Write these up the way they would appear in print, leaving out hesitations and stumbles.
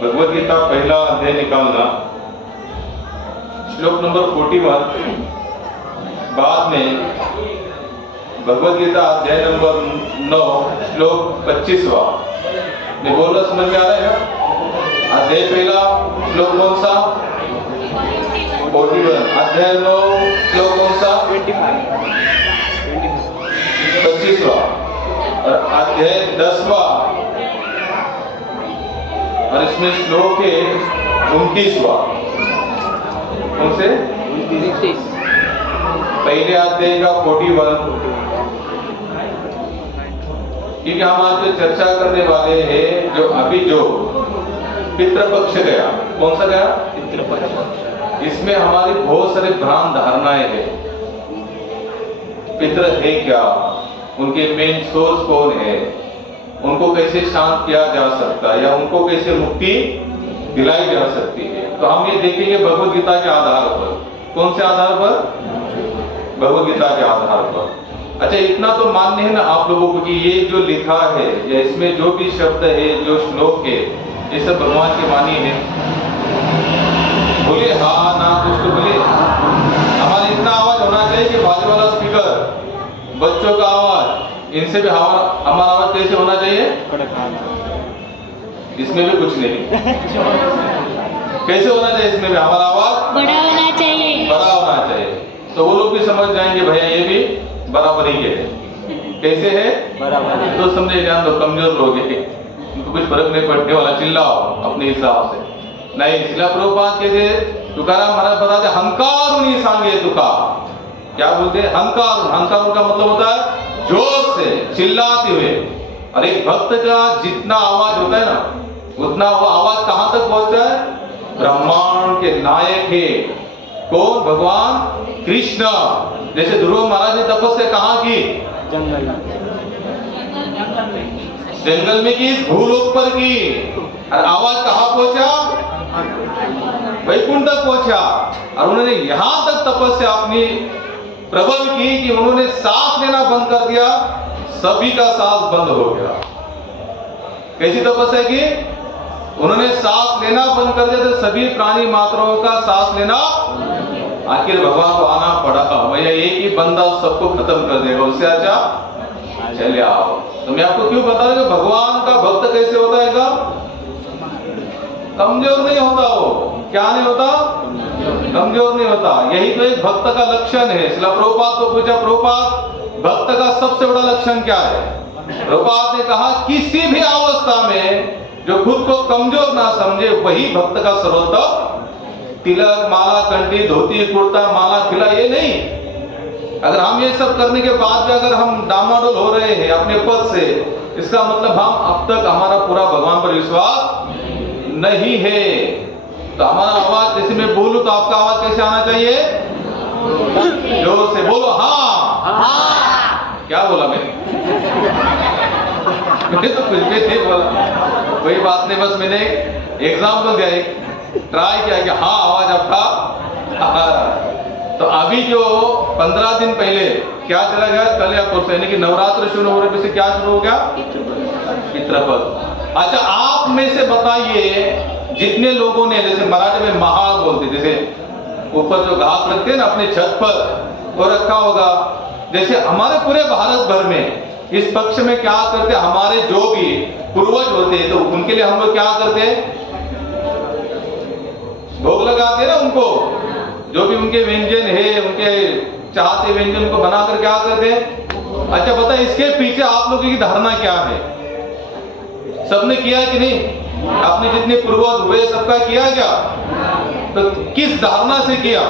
भगवद गीता पहला अध्याय निकालना, श्लोक नंबर 41, बाद में भगवद गीता अध्याय नंबर 9 श्लोक 25वां। मैं बोल रहा समझ में आ रहा है? अध्याय पहला श्लोक कौन सा? 41। अध्याय 9 श्लोक कौन सा? 25वां। और अध्याय 10वां, और इसमें श्लोक है 29वां। कौन से? 29। पहले अध्याय का 41। क्योंकि हम आज जो चर्चा करने वाले हैं, जो अभी जो पितृपक्ष गया, कौन सा गया? पितृपक्ष। इसमें हमारी बहुत सारी भ्रांत धारणाएं हैं। पितृ है क्या, उनके मेन सोर्स कौन है, उनको कैसे शांत किया जा सकता है, या उनको कैसे मुक्ति दिलाई जा सकती है। तो हम ये देखेंगे भगवद गीता के आधार पर। कौन से आधार पर? भगवद गीता के आधार पर। अच्छा, इतना तो मान्य है ना आप लोगों को कि ये जो लिखा है या इसमें जो भी शब्द है, जो श्लोक है, ये सब भगवान की वाणी है? बोलिए हाँ ना, कुछ तो बोलिए। हमारा इतना आवाज होना चाहिए कि बाजू वाला स्पीकर, बच्चों का आवाज, इनसे भी हमारा आवाज कैसे होना चाहिए? इसमें भी कुछ नहीं। कैसे होना चाहिए? इसमें भी हमारा आवाज बड़ा होना चाहिए। बड़ा होना चाहिए। तो वो लोग भी समझ जाएंगे भैया ये भी बराबरी के है। कैसे है? बराबर। तो समझे, जान दो, कमजोर लोग हैं, उनको कुछ फर्क नहीं पड़ने वाला, चिल्लाओ अपने हिसाब से। नहीं, इसलिए प्रभुपाद कहते, तुकाराम महाराज बताते, हंकार नहीं सांगे तुका। क्या बोलते हैं? हंकार। हंकार का मतलब होता है जोर से चिल्लाते हुए। और एक भक्त का जितना आवाज होता है ना, उतना वो आवाज कहां तक पहुंचता है? ब्रह्मांड के नायक है कौन? भगवान कृष्ण। जैसे ध्रुव महाराज ने तपस्या कहाँ की? जंगल में की, भूलोक पर की। और आवाज कहाँ पहुंचा? वैकुंठ तक पहुंचा। और उन्होंने यहां तक तपस्या अपनी प्रबल की कि उन्होंने सांस लेना बंद कर दिया, सभी का सांस बंद हो गया। कैसी तपस्या की? उन्होंने सांस लेना बंद कर दिया, तो सभी प्राणी मात्राओं का सांस लेना, आखिर भगवान को आना पड़ा। भैया एक ही बंदा सबको खत्म कर देगा, उससे अच्छा चले आओ। तो मैं आपको क्यों बता रहा हूं, भगवान का भक्त कैसे होता है? कमजोर नहीं होता वो। क्या नहीं होता? कमजोर नहीं होता। यही तो एक भक्त का लक्षण है। इसलिए प्रभुपाद को पूछा, प्रभुपाद भक्त का सबसे बड़ा लक्षण क्या है? प्रभुपाद ने कहा, किसी भी अवस्था में जो खुद को कमजोर ना समझे, वही भक्त का सर्वोत्तम। तिलक, माला, कंठी, धोती, कुर्ता, माला, तिला, ये नहीं। अगर हम ये सब करने के बाद भी अगर हम डामाडोल हो रहे हैं अपने पद से, इसका मतलब हम अब तक हमारा पूरा भगवान पर विश्वास नहीं है। तो हमारा आवाज, जैसे मैं बोलूं तो आपका आवाज कैसे आना चाहिए? जोर से बोलो, हाँ। क्या बोला मैंने तो कुछ भी नहीं बोला, कोई बात नहीं। बस मैंने एग्जाम्पल दिया, एक ट्राई किया कि हाँ आवाज आपका। तो अभी जो 15 दिन पहले क्या चला गया, कल या परसों, यानी कि नवरात्र शुरू हो रहे से क्या शुरू हो गया? पितृपक्ष। अच्छा, आप में से बताइए, जितने लोगों ने, जैसे मराठी में महाल बोलते, जैसे ऊपर जो घास रखते हैं ना अपने छत पर, वो रखा होगा। जैसे हमारे पूरे भारत भर में इस पक्ष में क्या करते, हमारे जो भी पूर्वज होते हैं, तो उनके लिए हम लोग क्या करते हैं? भोग लगाते हैं ना उनको, जो भी उनके व्यंजन है, उनके चाहते व्यंजन को बनाकर क्या करते हैं। अच्छा बताए, इसके पीछे आप लोगों की धारणा क्या है? सबने किया कि नहीं? अपने जितने पूर्वज हुए सबका किया क्या? तो किस धारणा से किया?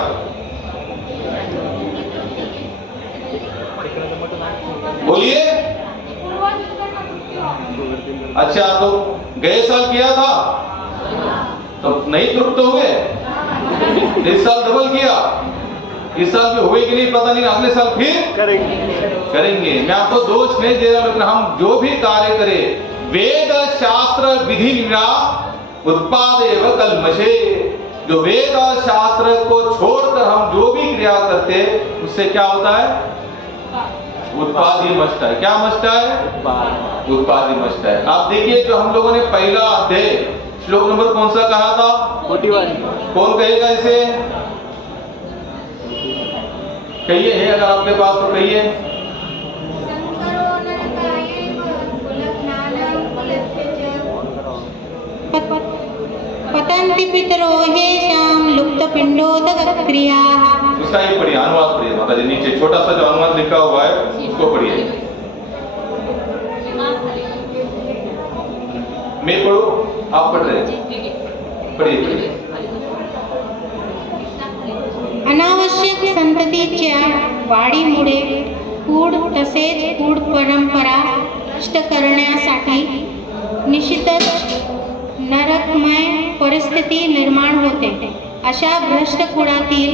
बोलिए। अच्छा, तो गए साल किया था तो नहीं तृप्त हुए, इस साल डबल किया, इस साल भी हुए कि नहीं पता नहीं, अगले साल फिर करेंगे। मैं आपको दोष नहीं दे रहा, लेकिन हम जो भी कार्य करें, वेद शास्त्र विधि विना उत्पादेव कल्मषे, जो वेद और शास्त्र को छोड़कर हम जो भी क्रिया करते हैं, उससे क्या होता है? उत्पादी मष्ट है। क्या मष्ट है? उत्पादी मष्ट है। आप देखिए, जो हम लोगों ने पहला अध्याय श्लोक नंबर कौन सा कहा था? 41। कौन कहेगा इसे? कहिए, है अगर आपके पास तो कहिए। पतन्ति पितरो येषां लुप्तपिण्डोदक क्रियाः। उसका ये पढ़िए, अनुवाद पढ़िए माता जी, नीचे छोटा सा जो अनुवाद लिखा हुआ है उसको पढ़िए। मैं पढ़ू, आप पढ़ रहे हैं? पढ़िए पढ़िए। अनावश्यक संततीच्या वाढीमुळे कूड तसेच कूड परंपरा नष्ट करण्यासाठी निश्चितच नरकमय परिस्थिती निर्माण होते. अशा भ्रष्ट कुळातील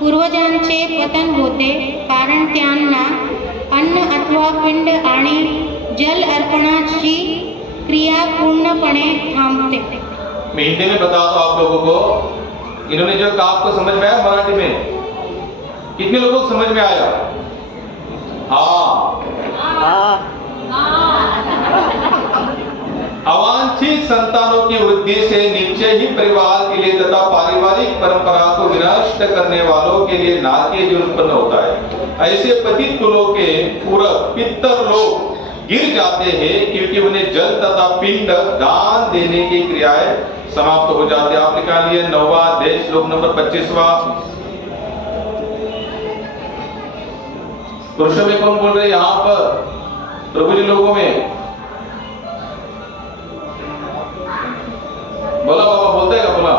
पूर्वजांचे पतन होते, कारण त्यांना अन्न अथवा पिंड आणि जल अर्पणाची क्रिया पूर्णपणे थांबते. मैं हिंदी में बताता हूं आप लोगों को। इन्होंने जो कहा आपको समझ में आया मराठी में? कितने लोगों को समझ में आया? हाँ। अवांछित संतानों की वृद्धि से निश्चय ही परिवार के लिए तथा पारिवारिक परंपरा को विनष्ट करने वालों के लिए नारकीय जीवन उत्पन्न होता है। ऐसे पतित कुलों के पूरक पितर लोग गिर जाते हैं, क्योंकि उन्हें जल तथा पिंड दान देने की क्रियाएं समाप्त हो जाती है। आप निकाल लिए 9वां अध्याय श्लोक नंबर 25वां। पुरुषों में कौन बोल रहे हैं यहाँ पर? प्रभु जी लोगों में बोला, बाबा बोलते हैं क्या? बोला।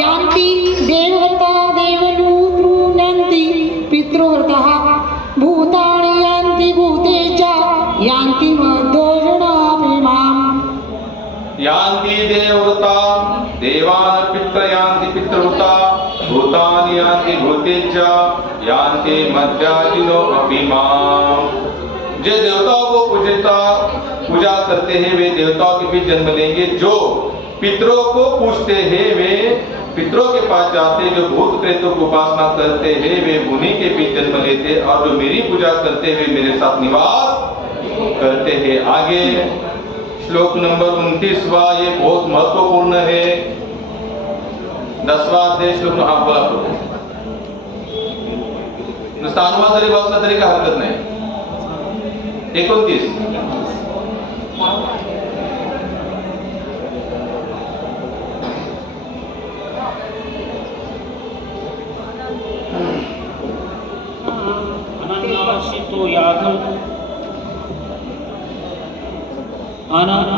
यान्ति देवव्रता देवनूनन्ति पितृव्रतः भूतानि यान्ति भूतेजा यान्ति मद्दोषणाभिमाम्। यान्ति देवव्रता देवान् पित्र यान्ति पितृव्रता भूतानि यान्ति भूतेजा यान्ति मद्याजिनो अभिमाम्। जो देवताओं को पूजा करते हैं वे देवताओं के बीच जन्म लेंगे। जो पितरों को पूजते हैं वे पितरों के पास जाते, जो भूत प्रेतों की उपासना करते हैं वे उन्हीं के बीच जन्म लेते, और जो मेरी पूजा करते हैं वे मेरे साथ निवास करते हैं। आगे श्लोक नंबर 29वां, ये बहुत महत्वपूर्ण है। 10वां अध्याय श्लोक हाँ बोला तो अनुवाद जरी वाचला तरी काय हरकत नाही। 29 अनन्यासितो याज्ञ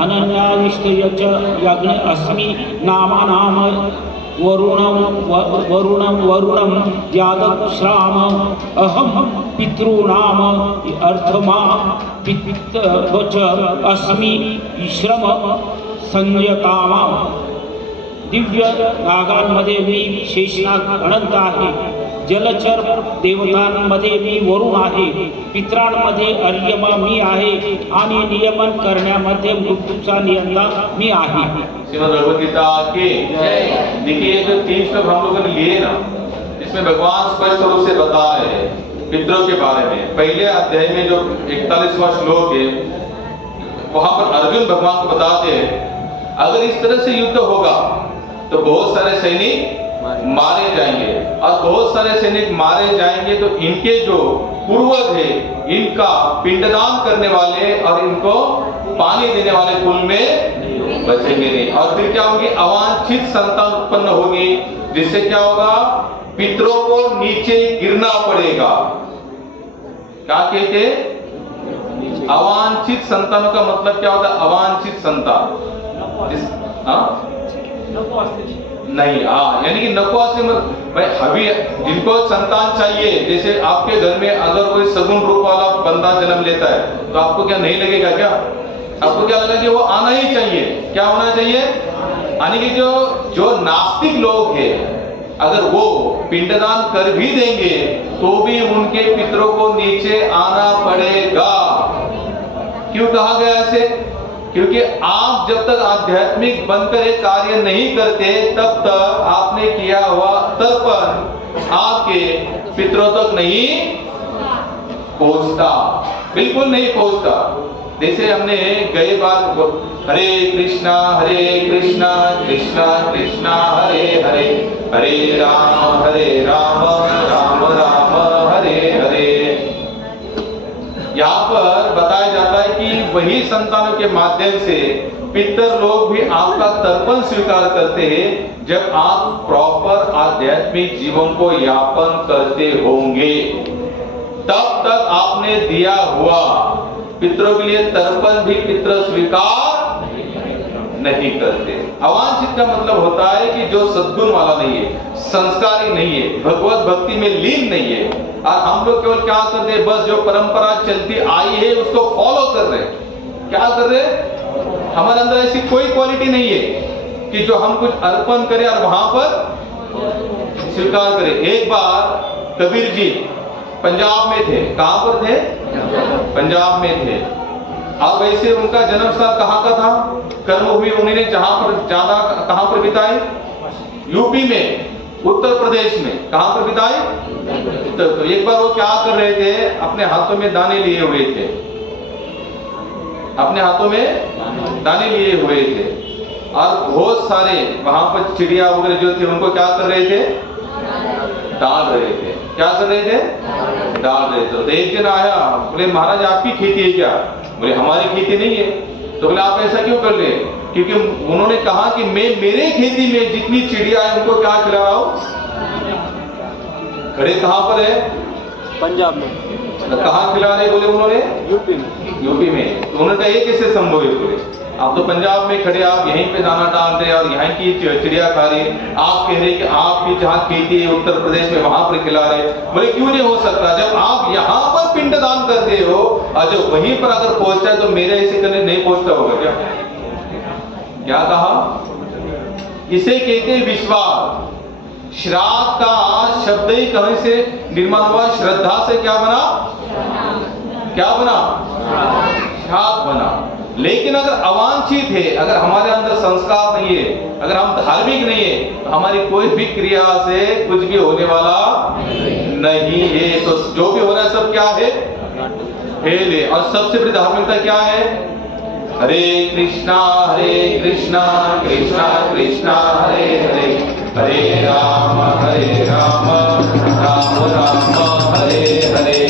अनन्याविष्टयच यज्ञ अस्मि नामानाम वरुणं यादश्राम अहम पितॄणाम अर्थमा पितृवच अस्मि श्रम संयतामा। दिव्य नागांमध्ये मी शेषनाग अनंत आहे, जलचर देवतांमध्ये मी वरुण आहे, पित्रांमध्ये अर्यमा मी आहे आणि नियमन करण्यामध्ये मृत्यूचा नियंता मी आहे। श्रीमद् भगवद गीता के देखिए जो 3 श्लोक हम लोगों ने लिए ना, इसमें भगवान स्पष्ट रूप से बता रहे हैं पितरों के बारे में। पहले अध्याय में जो 41वां श्लोक है वहां पर अर्जुन भगवान को बताते हैं अगर इस तरह से युद्ध होगा तो बहुत सारे सैनिक मारे जाएंगे, और बहुत सारे सैनिक मारे जाएंगे तो इनके जो पूर्वज है इनका पिंडदान करने वाले और इनको पानी देने वाले कुल में बचेंगे नहीं। और फिर क्या होगी? अवांछित संतान उत्पन्न होगी, जिससे क्या होगा? पितरों को नीचे गिरना पड़ेगा। क्या कहते? अवांछित संतानों का मतलब क्या होता है? अवांछित संतान नहीं, यानी कि नको से भाई हवी जिनको संतान चाहिए, जैसे आपके घर में अगर कोई सगुन रूप वाला बंदा जन्म लेता है तो आपको क्या नहीं लगेगा? क्या आपको क्या लगेगा कि वो आना ही चाहिए? क्या होना चाहिए? यानी कि जो नास्तिक लोग हैं अगर वो पिंडदान कर भी देंगे तो भी उनके पितरों को नीचे आना पड़ेगा। क्यों कहा गया ऐसे? क्योंकि आप जब तक आध्यात्मिक बनकर एक कार्य नहीं करते तब तक आपने किया हुआ तर्पण आपके पितरों तक नहीं पहुंचता, बिल्कुल नहीं पहुंचता। जैसे हमने गए बार हरे कृष्णा कृष्णा कृष्णा हरे हरे, हरे राम राम राम हरे हरे। यहाँ पर बताया जाता है कि वही संतानों के माध्यम से पितर लोग भी आपका तर्पण स्वीकार करते हैं जब आप प्रॉपर आध्यात्मिक जीवन को यापन करते होंगे। तब तक आपने दिया हुआ पितरों के लिए तर्पण भी पितर स्वीकार नहीं करते। अवांछित का मतलब होता है कि जो सद्गुण वाला नहीं है, संस्कारी नहीं है, भगवत भक्ति में लीन नहीं है। और हम लोग केवल क्या कर रहे, बस जो परंपरा चलती आई है उसको फॉलो कर रहे। क्या कर रहे? हमारे अंदर ऐसी कोई क्वालिटी नहीं है कि जो हम कुछ अर्पण करें और वहां पर स्वीकार करें। एक बार कबीर जी पंजाब में थे। कहां पर थे? पंजाब में थे। अब वैसे उनका जन्म स्थल कहां का था? कर्मभूमि उन्होंने जहां पर ज्यादा कहां पर बिताई? यूपी में, उत्तर प्रदेश में। कहां पर बिताई? तो एक बार वो क्या कर रहे थे, अपने हाथों में दाने लिए हुए थे, अपने हाथों में दाने लिए हुए थे और बहुत सारे वहां पर चिड़िया वगैरह जो थे उनको क्या कर रहे थे? डाल रहे थे। क्या कर रहे थे? डाल रहे थे। तो एक दिन आया, बोले महाराज आपकी खेती है क्या? बोले हमारी खेती नहीं है। तो बोले आप ऐसा क्यों कर रहे? क्योंकि उन्होंने कहा कि मैं मेरे खेती में जितनी चिड़िया है उनको क्या खिला रहा हूं। खड़े कहां पर है? पंजाब में। कहां खिला रहे बोले उन्होंने? यूपी में। यूपी में। तो उन्होंने कहा ये कैसे संभव है? बोले आप तो पंजाब में खड़े, आप यहीं पे दाना डाल रहे और यहाँ की चिड़िया खा रही, आप कह रहे कि आपकी जहाँ खेती है उत्तर प्रदेश में वहां पर खिला रहे। बोले क्यों नहीं हो सकता? जब आप यहाँ पर पिंडदान करते हो और जो वहीं पर अगर पहुंचता है तो मेरे ऐसे करने नहीं पहुंचता होगा क्या? क्या कहा? इसे कहते हैं विश्वास। श्राद्ध का शब्द ही कहीं से निर्माण हुआ? श्रद्धा से क्या बना? क्या बना? श्राद्ध बना। लेकिन अगर अवांछित है, अगर हमारे अंदर संस्कार नहीं है, अगर हम धार्मिक नहीं है, तो हमारी कोई भी क्रिया से कुछ भी होने वाला नहीं है। तो जो भी हो रहा है सब क्या है? फेल है। और सबसे बड़ी धार्मिकता क्या है? हरे कृष्णा कृष्णा कृष्णा हरे हरे, हरे राम राम राम हरे हरे।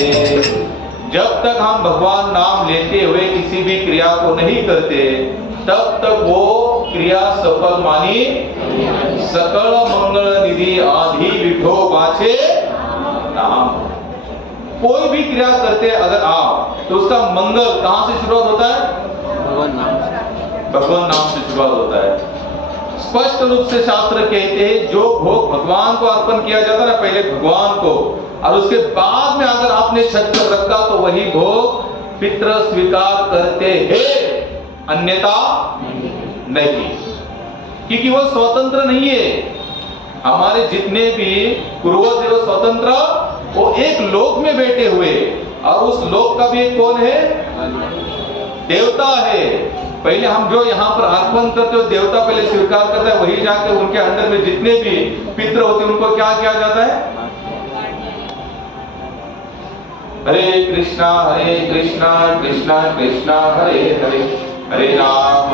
जब तक हम भगवान नाम लेते हुए किसी भी क्रिया को नहीं करते तब तक वो क्रिया सफल मानी। सकल मंगल निधि आधि विठो बाचे नाम। कोई भी क्रिया करते अगर आप, तो उसका मंगल कहां से शुरुआत होता है? भगवान नाम से शुरुआत होता है। स्पष्ट रूप से शास्त्र कहते हैं जो भोग भगवान को अर्पण किया जाता है ना, पहले भगवान को, और उसके बाद में अगर आपने छत पर रखा तो वही भोग पितृ स्वीकार करते हैं, अन्यथा नहीं। क्योंकि वो स्वतंत्र नहीं है। हमारे जितने भी पूर्वज है वो स्वतंत्र, वो एक लोक में बैठे हुए, और उस लोक का भी एक कौन है? देवता है। पहले हम जो यहाँ पर अर्पण करते हो देवता पहले स्वीकार करता है, वही जाकर उनके अंदर में जितने भी पितृ होते हैं उनको क्या किया जाता है? हरे कृष्णा कृष्णा कृष्णा हरे हरे, हरे राम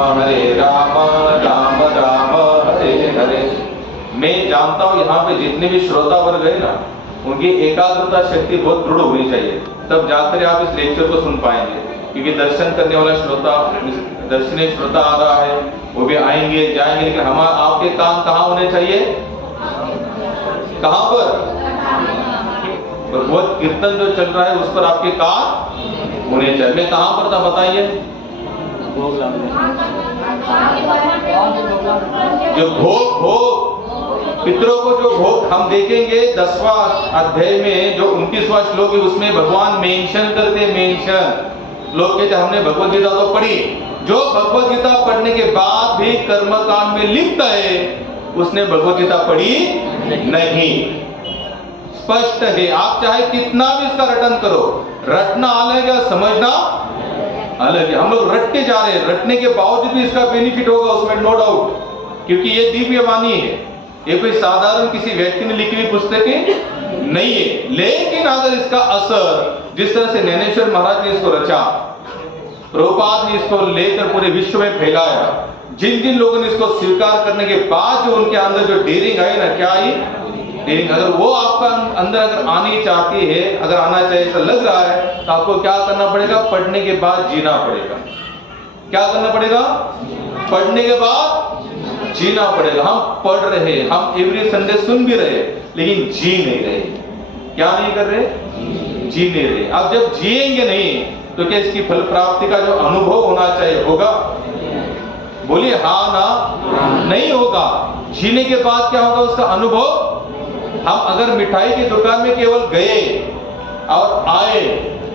राम राम हरे हरे। मैं जानता हूँ यहाँ पे जितने भी श्रोता वर्ग है ना, उनकी एकाग्रता शक्ति बहुत दृढ़ होनी चाहिए, तब जाकर आप इस लेक्चर को सुन पाएंगे। क्योंकि दर्शन करने वाला श्रोता, दर्शनीय श्रोता आ रहा है, वो भी आएंगे जाएंगे, लेकिन हमारे आपके काम कहाँ होने चाहिए? कहाँ पर? भगवत कीर्तन जो चल रहा है उस पर आपके काम होने चाहिए। मैं कहाँ पर था बताइए? जो भोग पितरों को जो भोग हम देखेंगे 10वां अध्याय में जो 29वां श्लोक है उसमें भगवान मेंशन करते, मेंशन लोग कहते हमने भगवत गीता तो पढ़ी, जो भगवत गीता पढ़ने के बाद भी कर्मकांड में लिप्त है उसने भगवत गीता पढ़ी नहीं। स्पष्ट है। आप चाहे कितना भी इसका रटन करो, रटना अलग है, समझना अलग है। हम लोग रटते जा रहे हैं, रटने के बावजूद भी इसका बेनिफिट होगा उसमें, नो डाउट, क्योंकि ये दिव्य वाणी है, ये कोई साधारण किसी व्यक्ति ने लिखी हुई पुस्तक नहीं है। लेकिन अगर इसका असर जिस तरह से ज्ञानेश्वर महाराज ने इसको रचा, प्रभुपाद ने इसको लेकर पूरे विश्व में फैलाया, जिन जिन लोगों ने इसको स्वीकार करने के बाद जो उनके अंदर जो डेयरिंग आई ना, क्या आई डेयरिंग, अगर वो आपका अंदर अगर आनी चाहती है, अगर आना चाहिए ऐसा लग रहा है, तो आपको क्या करना पड़ेगा? पढ़ने के बाद जीना पड़ेगा। क्या करना पड़ेगा? पढ़ने के बाद जीना पड़ेगा। हम पढ़ रहे, हम एवरी संडे सुन भी रहे, लेकिन जी नहीं रहे। क्या नहीं कर रहे? जी नहीं रहे। अब जब जिएंगे नहीं तो क्या इसकी फल प्राप्ति का जो अनुभव होना चाहिए होगा? बोलिए हाँ ना? नहीं होगा। जीने के बाद क्या होगा उसका अनुभव? हम अगर मिठाई की दुकान में केवल गए और आए,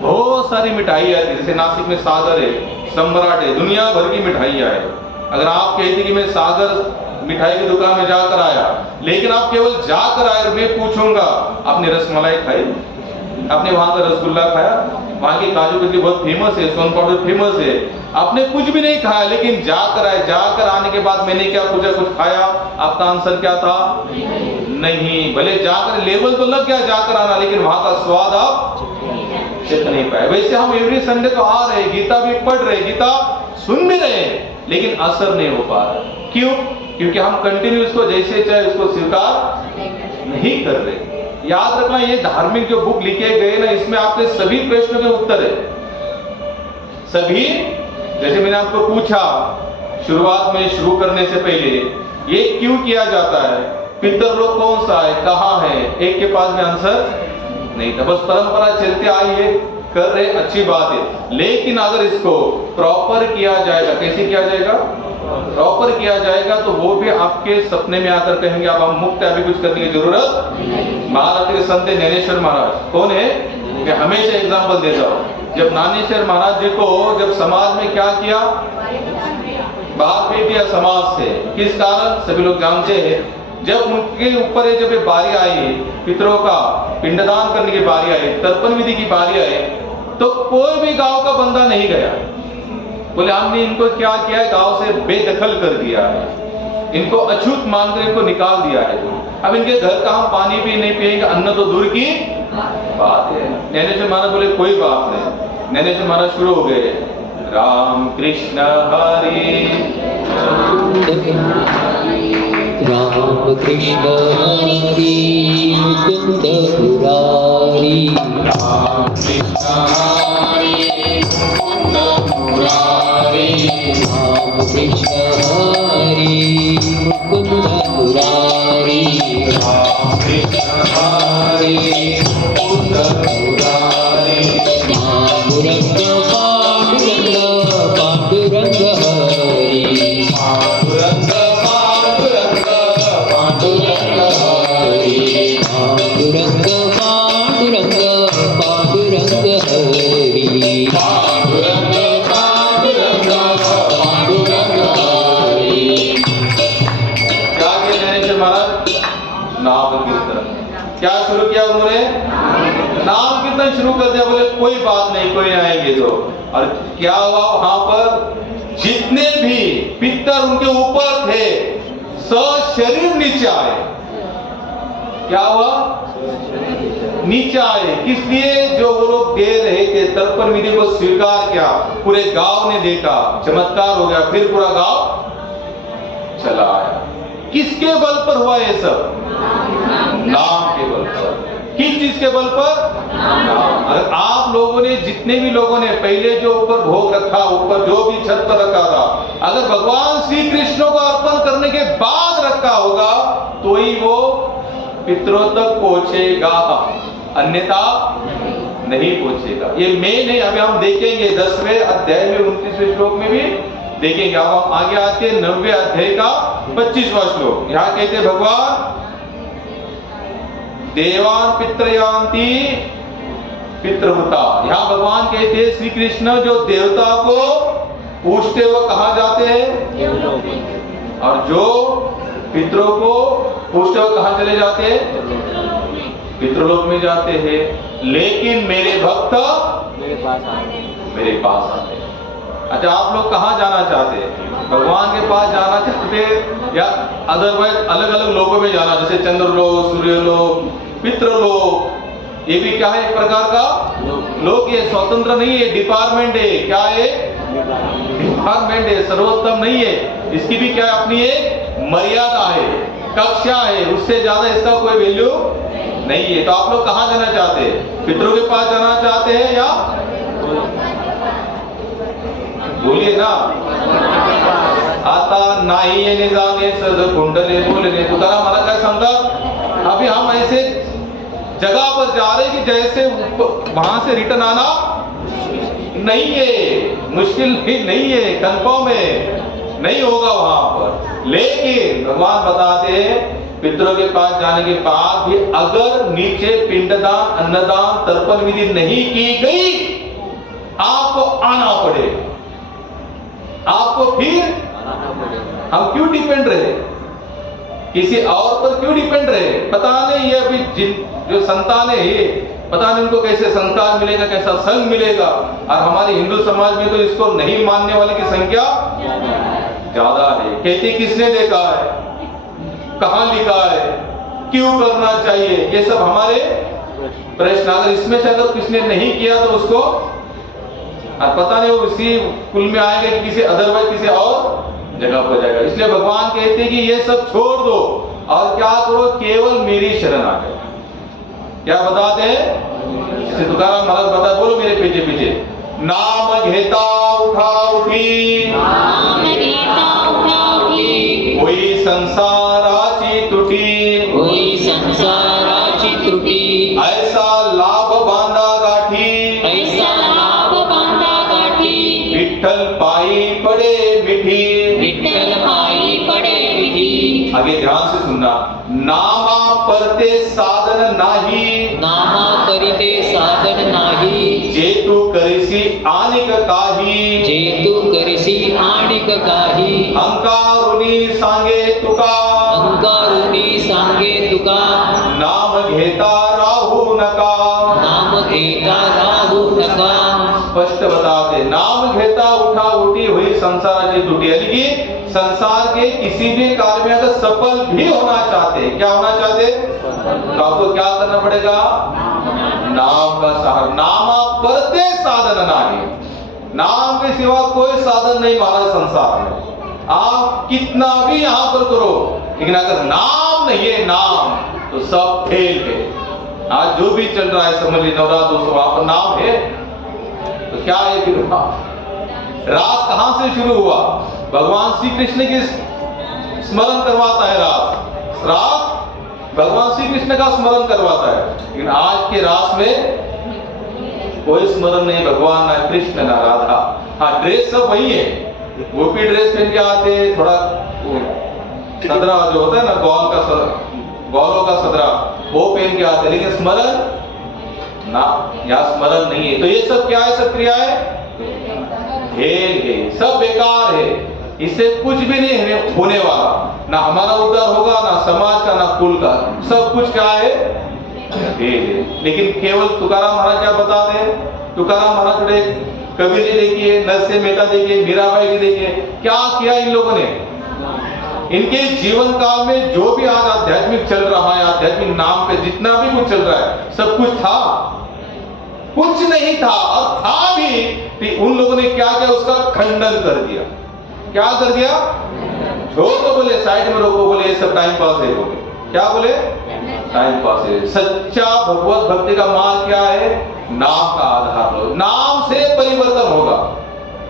बहुत सारी मिठाई है, जैसे नासिक में सागर है, सम्राट है, दुनिया भर की मिठाइयाँ है। अगर आप कहते कि मैं सागर मिठाई की दुकान में जाकर आया, लेकिन आप केवल जाकर आए, मैं पूछूंगा आपने रसमलाई खाई, आपने वहां का रसगुल्ला खाया, वहां की काजू कतली बहुत फेमस है, सोन पाउडर फेमस है, आपने कुछ भी नहीं खाया, लेकिन जाकर आए, जाकर आने के बाद मैंने क्या पूछा, कुछ खाया? आपका आंसर क्या था? नहीं। भले जाकर लेवल तो लग गया जाकर आना, लेकिन वहां का स्वाद आप चख नहीं पाए। वैसे हम एवरी संडे तो आ रहे, गीता भी पढ़ रहे, गीता सुन भी रहे, लेकिन असर नहीं हो पा रहा। क्यों? क्योंकि हम कंटिन्यू इसको जैसे चाहे उसको स्वीकार नहीं कर रहे। याद रखना, ये धार्मिक जो बुक लिखे गए ना, इसमें आपके सभी प्रश्नों के उत्तर है। सभी, जैसे मैंने आपको पूछा शुरुआत में, शुरू करने से पहले, ये क्यों किया जाता है, पितृलोक कौन सा है, कहाँ है, एक के पास में आंसर नहीं था। बस परंपरा चलते आई है, कर रहे, अच्छी बात है, लेकिन अगर इसको प्रॉपर किया जाएगा, कैसे किया जाएगा? प्रॉपर किया जाएगा, तो वो भी आपके सपने में आकर कहेंगे अब हम मुक्त है, अभी कुछ करने की जरूरत। महाराज के संत ज्ञानेश्वर महाराज कौन है? मैं हमेशा एग्जाम्पल देता हूँ। जब ज्ञानेश्वर महाराज जी को जब समाज में क्या किया, बाहर फेंक दिया समाज से, किस कारण? सभी लोग जानते हैं। जब उनके ऊपर जब ये बारी आई, पितरों का पिंडदान करने की बारी आई, तर्पण विधि की बारी आई, तो कोई भी गांव का बंदा नहीं गया। बोले हमने इनको क्या किया है, गांव से बेदखल कर दिया है, इनको अछूत मानकर इनको निकाल दिया है। अब इनके घर का हम पानी भी नहीं पिएंगे, अन्न तो दूर की बात है। ज्ञानेश्वर महाराज बोले कोई बात नहीं। ज्ञानेश्वर महाराज शुरू हो गए, राम कृष्ण हरि राम कृष्ण हरि मुकुंद मुरारी, राम कृष्ण हरि मुकुंद मुरारी, राम कृष्ण हरि मुकुंद मुरारी, राम कृष्ण हरि मुकुंद मुरारी, पांडुरंग पांडुरंग पांडुरंग हरि, पांडुरंग पांडुरंग पांडुरंग हरि, पांडुरंग पांडुरंग पांडुरंग हरि, पांडुरंग पांडुरंग पांडुरंग हरि। क्या किया ज्ञानेश्वर महाराज? नाम कीर्तन। क्या शुरू किया उन्होंने? नाम कीर्तन शुरू कर दिया। बोले कोई बात नहीं, कोई आएंगे तो। और क्या हुआ वहां पर? जितने भी पितर उनके ऊपर थे, सशरीर नीचे आए। क्या हुआ? नीचे आए। किस लिए? जो वो लोग दे रहे थे, तर्पण विधि को स्वीकार किया, पूरे गांव ने देखा, चमत्कार हो गया, फिर पूरा गांव चला आया। किसके बल पर हुआ ये सब? नाम के बल पर। किस चीज के बल पर? नाम। अगर आप लोगों ने, जितने भी लोगों ने पहले जो ऊपर भोग रखा, ऊपर जो भी छत पर रखा था, अगर भगवान श्री कृष्ण को अर्पण करने के बाद रखा होगा, तो ही वो पितरों तक पहुंचेगा, अन्यथा नहीं पहुंचेगा। ये मेन है। अभी हम देखेंगे 10वें अध्याय में 29वें श्लोक में भी देखेंगे। अब हम आगे आते हैं 9वें अध्याय का 25वां श्लोक। यहाँ कहते भगवान, देवान पितृयांति पितृहुता। यहाँ भगवान कहते हैं श्री कृष्ण जो देवता को पूछते हुए कहाँ जाते हैं? और जो पितरों को पूछते हुए कहाँ चले जाते हैं? पितृलोक में जाते हैं। लेकिन मेरे भक्त मेरे पास आए। मेरे पास आते हैं। अच्छा, आप लोग कहाँ जाना चाहते हैं? भगवान के पास जाना चाहते हैं या अदरवाइज अलग अलग लोकों में जाना, जैसे चंद्रलोक, सूर्यलोक, पितृलोक? ये भी क्या है, एक प्रकार का लोक। ये स्वतंत्र नहीं है, डिपार्टमेंट है। क्या है? डिपार्टमेंट है, सर्वोत्तम नहीं है। इसकी भी क्या है, अपनी एक मर्यादा है, कक्षा है, उससे ज्यादा इसका कोई वैल्यू नहीं है। तो आप लोग कहाँ जाना चाहते हैं? पितरों के पास जाना चाहते हैं या बोलिए ना? आता नाही येणे जाणे सज कुंडले बोलणे। तुकाराम महाराज काय सांगतात, अभी हम ऐसे जगह पर जा रहे कि जैसे वहां से रिटर्न आना नहीं है, मुश्किल भी नहीं है, कंफर्म है, नहीं होगा वहां पर। लेकिन भगवान बताते हैं पितरों के पास जाने के बाद भी अगर नीचे पिंडदान, अन्नदान, तर्पण विधि नहीं की गई, आपको आना पड़ेगा। आपको फिर हम क्यों डिपेंड रहे, किसी और पर क्यों डिपेंड रहे? पता नहीं ये अभी जो संतान है, ये पता नहीं उनको कैसे संस्कार मिलेगा, कैसा संग मिलेगा। और हमारे हिंदू समाज में तो इसको नहीं मानने वाले की संख्या ज्यादा है। कहते किसने देखा है, कहां लिखा है, क्यों करना चाहिए, ये सब हमारे प्रश्न। अगर इसमें से अगर किसने नहीं किया तो उसको पता नहीं वो इसी कुल में आएगा कि किसी अदरवाइज किसी और जगह पर जाएगा। इसलिए भगवान कहते हैं कि ये सब छोड़ दो और क्या करो, केवल मेरी शरण आ जाओ। क्या बताते हैं? तुकाराम महाराज बता, बोलो मेरे पीछे पीछे। नाम घेता उठा उठी, नाम घेता उठा उठी, कोई संसाराची तुटी, कोई संसाराची त्रुटी, ऐसा लाभ बांधा गाठी, ऐसा लाभ बांधा गाठी, विठ्ठल पायी पडे मिठी। विठ्ठल पायी पडे विधी। आगे ध्यान से सुनना। नामा परते साधन नाही, नामा करीते साधन नाही, जे तू करीसी आनिक काही, जे तू करसी आणिक काही, अंकारुनी सांगे तुका, अंकारुनी सांगे तुका, नाम घेता राहू नका। नाम घेता राहू नका। स्पष्ट बताते, नाम घेता उठा उठी हुई संसाराची तुटी, यानी कि संसार के किसी भी कार्य में अगर सफल भी होना चाहते, क्या होना चाहते, तो आपको क्या करना पड़ेगा? नाम का सहारा। नामा परते साधन नहीं, नाम के सिवा कोई साधन नहीं महाराज संसार में। आप कितना भी यहां पर करो, लेकिन अगर नाम नहीं है, नाम, तो सब फेल है। आज जो भी चल रहा है समझ लीजिए, नवरात्र दोस्तों, वहां पर नाम है तो क्या है फिर? रात कहां से शुरू हुआ? भगवान श्री कृष्ण की स्मरण करवाता है रात भगवान श्री कृष्ण का स्मरण करवाता है। लेकिन आज के रास में कोई स्मरण नहीं, भगवान ना कृष्ण ना राधा। हाँ, ड्रेस सब वही है, गोपी ड्रेस पहन के आते, थोड़ा सदरा जो होता है ना, गौलों का सदरा, वो पहन के आते, लेकिन स्मरण ना, या स्मरण नहीं है। तो ये सब क्या है? सब क्रियाएं खेल है, सब बेकार है, इससे कुछ भी नहीं होने वाला। ना हमारा उद्धार होगा, ना समाज का, ना कुल का, सब कुछ क्या है? खेल है। लेकिन केवल तुकाराम महाराज क्या बताते हैं? तुकाराम महाराज थोड़े कबीर जी देखिए, नरसिंह मेहता देखिए, मीराबाई जी देखिए, क्या किया इन लोगों ने। इनके जीवन काल में जो भी आज आध्यात्मिक चल रहा है, आध्यात्मिक नाम पे जितना भी कुछ चल रहा है, सब कुछ था, कुछ नहीं था, और था भी उन लोगों ने क्या किया? उसका खंडन कर दिया। क्या कर दिया? छोड़ तो बोले, साइड में रोको, बोले ये सब टाइम पास है। बोले क्या? बोले टाइम पास है। सच्चा भगवत भक्ति का मार्ग क्या है? नाम का आधार लो, नाम से परिवर्तन होगा,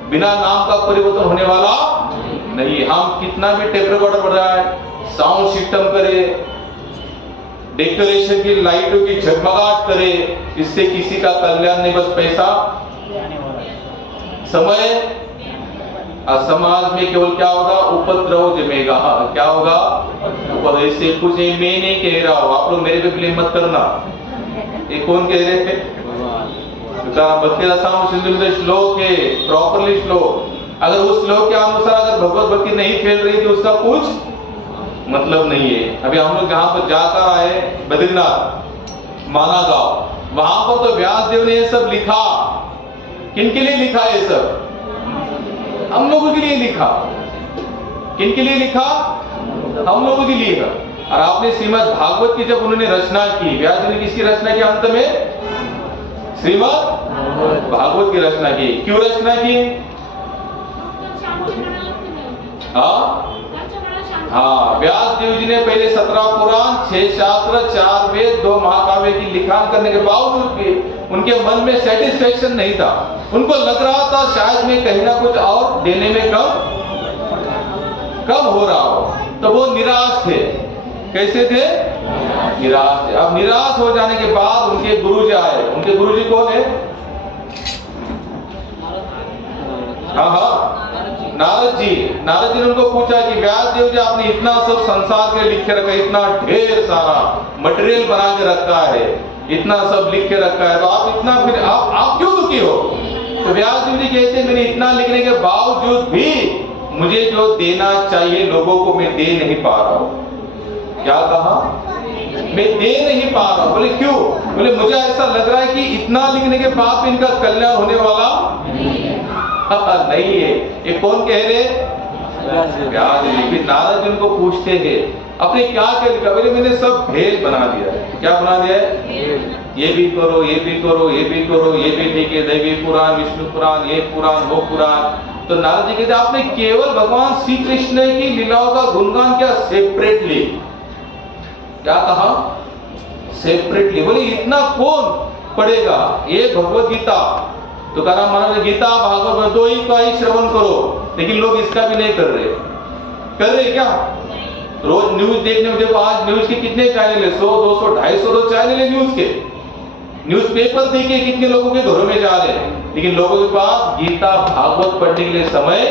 बिना नाम का परिवर्तन होने वाला नहीं। हम कितना भी टेप रिकॉर्डर बढ़ रहा है, साउंड सिस्टम करे, डेकोरेशन की लाइटों की झगमगाहट करे, इससे किसी का कल्याण नहीं, बस पैसा, समय। और समाज में केवल क्या होगा? उपद्रव जमेगा। क्या होगा? उपद्रव। इससे कुछ नहीं, मैं नहीं कह रहा हूं, आप लोग मेरे पे ब्लेम मत करना। ये कौन कह रहे थे? भक्ति रसायन सिंधु में श्लोक है, प्रॉपरली श्लोक। अगर उस श्लोक के अनुसार अगर भगवत भक्ति नहीं फैल रही तो उसका कुछ मतलब नहीं है। अभी हम लोग जहां पर जाकर आए, बद्रीनाथ, माना गांव, वहां पर तो व्यास देव ने ये सब लिखा। किन के लिए लिखा ये सब? हम लोगों के लिए लिखा। किन के लिए लिखा? हम लोगों के लिए। और आपने श्रीमद् भागवत की जब उन्होंने रचना की, व्यास जी ने किसकी रचना की? अंत में श्रीमद् भागवत की रचना की। क्यों रचना की? हाँ, व्यास देव जी ने पहले 17 पुराण, 6 शास्त्र, 4 वेद, 2 महाकाव्य की लिखान करने के बावजूद भी उनके मन में सेटिस्फेक्शन नहीं था। उनको लग रहा था शायद मैं कहीं ना कुछ और देने में कम हो रहा हो, तो वो निराश थे। कैसे थे? निराश थे। अब निराश हो जाने के बाद उनके गुरुजी आए। उनके गुरुजी कौन है? हाँ, नारद जी। नारद जी ने उनको पूछा कि व्यास देव जी आपने इतना सब संसार के लिख के रखा है, इतना ढेर सारा मटेरियल बना के रखा है, इतना सब लिख के रखा है, तो आप इतना फिर आप क्यों दुखी हो? तो व्यास देव जी कहते हैं मैंने इतना लिखने के बावजूद भी मुझे जो देना चाहिए लोगों को मैं दे नहीं पा रहा हूं। क्या कहा? मैं दे नहीं पा रहा हूं। बोले क्यों? बोले मुझे ऐसा लग रहा है कि इतना लिखने के बाद भी इनका कल्याण होने वाला नहीं है। ये कौन कह रहे? व्यास जी। फिर नारद जी उनको पूछते थे अपने क्या क्या लिखा? बोले मैंने सब ढेर बना दिया है। क्या बना दिया है? ये भी करो, ये भी करो, ये भी करो, ये भी ठीक है, दैवी पुराण, विष्णु पुराण, ये पुराण, वो पुराण। तो नारद जी कहते आपने केवल भगवान श्री कृष्ण की लीलाओं का गुणगान किया सेपरेटली। क्या कहा? सेपरेटली। बोले इतना कौन पढ़ेगा? ये भगवत गीता, तुकाराम महाराज गीता भागवत दो ही का ही श्रवण करो, लेकिन लोग इसका भी नहीं कर रहे क्या? रोज न्यूज देखने में देखो, आज न्यूज के कितने चैनल है? 100, 200, 250 तो चैनल है न्यूज के। न्यूज़पेपर देखिए कितने लोगों के घरों में जा रहे हैं, लेकिन लोगों के पास गीता भागवत पढ़ने के लिए समय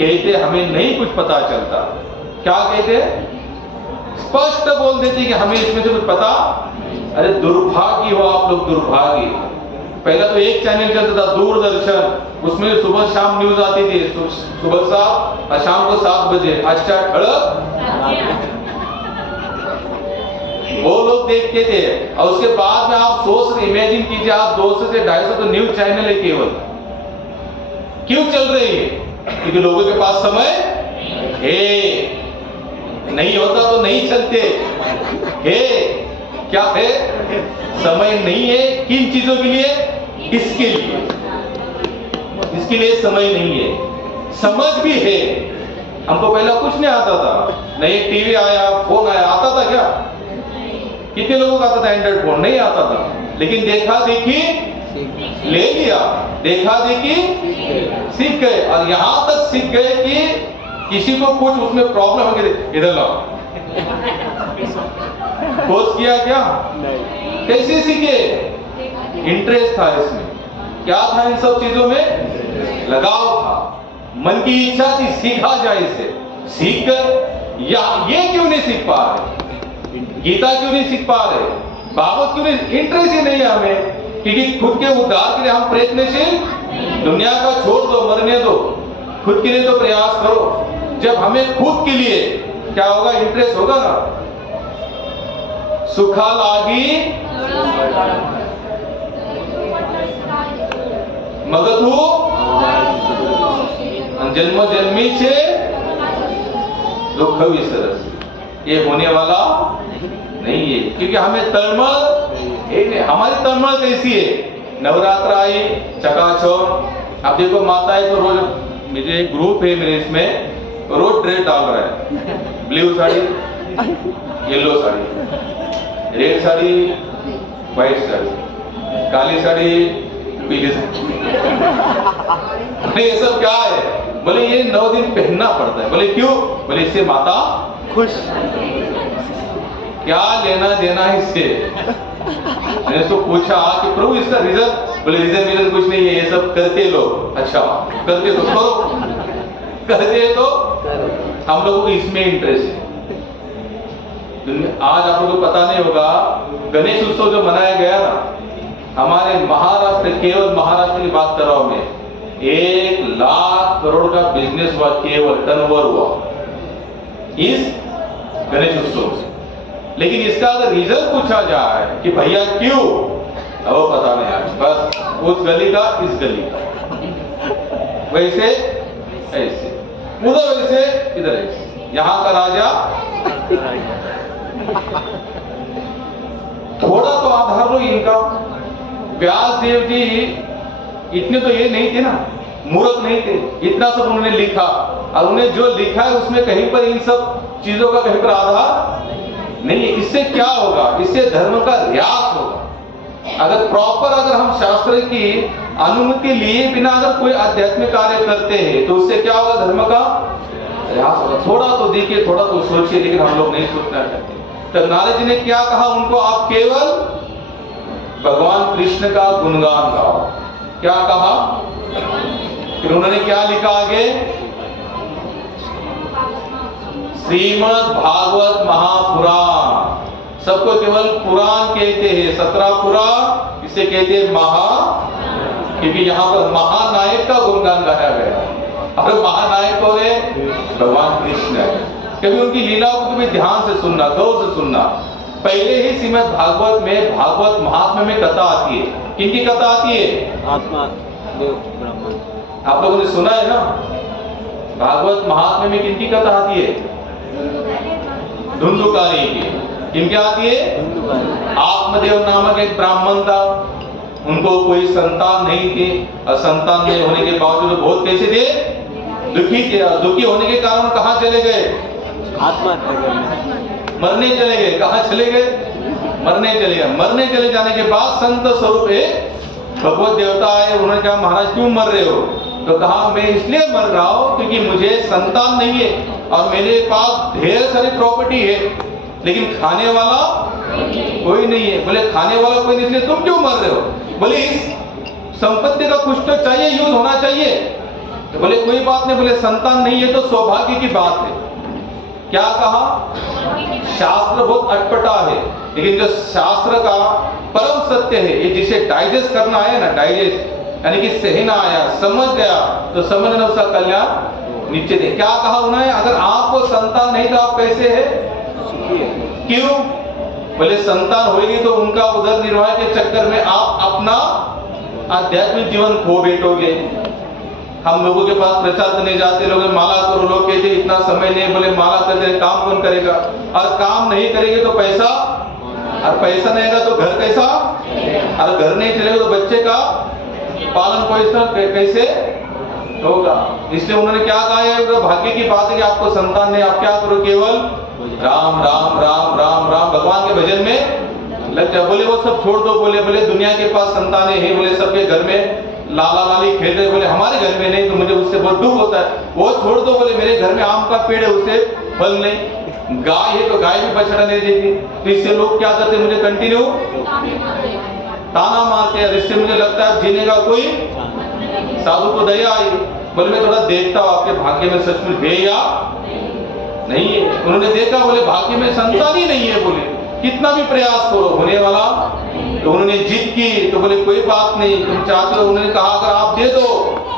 कहते हमें नहीं कुछ पता चलता। क्या कहते? स्पष्ट बोल देते कि हमें इसमें से कुछ पता। अरे दुर्भाग्य हो आप लोग, दुर्भाग्य। पहला तो एक चैनल चलता था दूरदर्शन, उसमें सुबह शाम न्यूज आती थी, सुबह 7 और शाम को 7 बजे। अच्छा ठड़क वो लोग देखते थे। और उसके बाद में आप सोच इमेजिन कीजिए, आप 200 से 250 तो न्यूज चैनल है केवल। क्यों चल रही है? क्योंकि लोगों के पास समय है। नहीं होता तो नहीं चलते है। क्या है? समय नहीं है। किन चीजों के लिए? इसके लिए। इसके लिए समय नहीं है। समझ भी है। हमको पहला कुछ नहीं आता था, नहीं टीवी आया, फोन आया, आता था क्या? कितने लोगों का आता था एंड्रॉइड फोन? नहीं आता था, लेकिन देखा देखी ले लिया, देखा देखी सीख गए। और यहां तक सीख गए कि किसी को कुछ उसमें प्रॉब्लम है, इधर लाओ। कोर्स किया क्या? कैसे सीखे? इंटरेस्ट था इसमें। क्या था? इन सब चीजों में लगाव था, मन की इच्छा थी सीखा जाए इसे। सीख कर या ये क्यों नहीं सीख पा रहे? गीता क्यों नहीं सीख पा रहे? भागवत क्यों नहीं? इंटरेस्ट ही नहीं है हमें, क्योंकि खुद के उद्धार के लिए हम प्रयत्नशील। दुनिया का छोड़ दो, मरने दो, खुद के लिए तो प्रयास करो। जब हमें खुद के लिए क्या होगा? इंटरेस्ट होगा ना। सुखा लागी मगतू जन्म जन्मीचे दुख विसरस। ये होने वाला नहीं है, क्योंकि हमें तलमल, हमारी तलमल कैसी है? नवरात्र आई चकाचौंध। अब देखो माताएं तो रोज, मुझे एक ग्रुप है मेरे, इसमें रोज ड्रेस डाल रहा है। Blue sari, yellow sari, red sari, white sari, काली साड़ी, पीली साड़ी। ये सब क्या है? बोले ये 9 दिन पहनना पड़ता है। बोले क्यों? बोले इससे माता खुश। क्या लेना देना इससे? मैंने तो पूछा कि प्रभु इसका रीजन? बोले रीजन कुछ नहीं है, ये सब करते लोग। अच्छा करते तो करो, करते तो हम लोगों को इसमें इंटरेस्ट है। आज आप लोगों को पता नहीं होगा, गणेश उत्सव जो मनाया गया ना हमारे महाराष्ट्र, केवल महाराष्ट्र की बात कर रहा हूं मैं, 1 लाख करोड़ का बिजनेस हुआ, केवल टर्नओवर हुआ इस गणेश उत्सव से। लेकिन इसका अगर रीजन पूछा जाए कि भैया क्यों, वो पता नहीं आज, बस उस गली का इस गली का। वैसे ऐसे, उधर ऐसे, इधर ऐसे। यहाँ का राजा थोड़ा तो आधार लो इनका। व्यास देव जी इतने तो ये नहीं थे ना, मूर्ख नहीं थे, इतना सब उन्होंने लिखा, और उन्हें जो लिखा है उसमें कहीं पर इन सब चीजों का कहीं पर आधार नहीं है। इससे क्या होगा? इससे धर्म का ह्रास होगा। अगर प्रॉपर अगर हम शास्त्र की अनुमति लिए बिना अगर कोई आध्यात्मिक कार्य करते हैं तो उससे क्या होगा? धर्म का ह्रास होगा। थोड़ा तो देखिए, थोड़ा तो सोचिए, लेकिन हम लोग नहीं सोचना चाहते। तो नारद जी ने क्या कहा उनको? आप केवल भगवान कृष्ण का गुणगान गाओ। क्या कहा? फिर उन्होंने क्या लिखा आगे? श्रीमद् भागवत महापुराण, सबको केवल पुराण कहते हैं, 17 पुराण, इसे कहते हैं महा, क्योंकि यहाँ पर महानायक का गुणगान गाया गया। अब महानायक कौन है? भगवान कृष्ण है। कभी उनकी लीलाओं को भी ध्यान से सुनना, गौर से सुनना। पहले ही श्रीमद् भागवत में, भागवत महात्म्य में कथा आती है। किनकी कथा आती है? आत्मा देव ब्रह्म। आप लोगों ने सुना है ना? भागवत महात्म्य में किनकी कथा आती है? धुंधुकारी की। किनकी आती है? आत्मदेव नामक एक ब्राह्मण था, उनको कोई संतान नहीं थी, और संतान नहीं होने के बावजूद बहुत कैसे थे? दुखी थे। दुखी होने के कारण कहाँ चले गए? आत्महत्या करने, मरने चले गए। कहाँ चले गए? मरने चले गए। मरने चले जाने के बाद संत स्वरूप एक भगवत देवता आए। उन्होंने कहा महाराज क्यों मर रहे हो? तो कहा मैं इसलिए मर रहा हूँ क्योंकि मुझे संतान नहीं है और मेरे पास ढेर सारी प्रॉपर्टी है, लेकिन खाने वाला कोई नहीं है। बोले खाने वाला कोई नहीं, इसलिए तुम क्यों मर रहे हो? बोले इस संपत्ति का कुछ तो चाहिए, यूज होना चाहिए। तो बोले कोई बात नहीं, बोले संतान नहीं है तो सौभाग्य की बात है। क्या कहा? शास्त्र बहुत अटपटा है, लेकिन जो शास्त्र का परम सत्य है, ये जिसे डाइजेस्ट करना आया ना, डाइजेस्ट यानी कि सहना आया, समझ गया, तो समझना उसका कल्याण निश्चित है। क्या कहा उन्होंने? अगर आपको संतान नहीं तो आप कैसे है? क्यों? बोले संतान होगी तो उनका उदर निर्वाह के चक्कर में आप अपना आध्यात्मिक जीवन खो बैठोगे। हम लोगों के पास प्रचार करने जाते, लोग माला करो, लोग कहते इतना समय नहीं, बोले माला करते काम कौन करेगा? और काम नहीं करेंगे तो पैसा, और पैसा नहीं आएगा तो घर कैसा, और घर नहीं चलेगा तो बच्चे का पालन पोषण कैसे होगा? इसलिए उन्होंने क्या कहा है? भाग्य की बात है कि आपको संतान नहीं, आप क्या करो? केवल राम राम राम राम राम भगवान के भजन में लग जाओ। बोले वो सब छोड़ दो। बोले दुनिया के पास संतानें हैं, बोले सबके घर में लाला लाली खेल रहे, बोले हमारे घर में नहीं, तो मुझे उससे बहुत दुख होता है। वो छोड़ दो। बोले मेरे घर में आम का पेड़ है, उसे फल नहीं। गाय है तो गाय भी बछड़ा नहीं देती। तो इससे लोग क्या करते? मुझे कंटिन्यू ताना मारते हैं। इससे मुझे लगता है जीने का कोई साधु को दया आई। बोले मैं थोड़ा देखता हूँ आपके भाग्य में सचमुच है या नहीं है। उन्होंने देखा, बोले भाग्य में संतान ही नहीं है। बोले कितना भी प्रयास करो होने वाला। तो उन्होंने जिद की, तो बोले कोई बात नहीं, तुम चाहते हो? उन्होंने कहा अगर आप दे दो,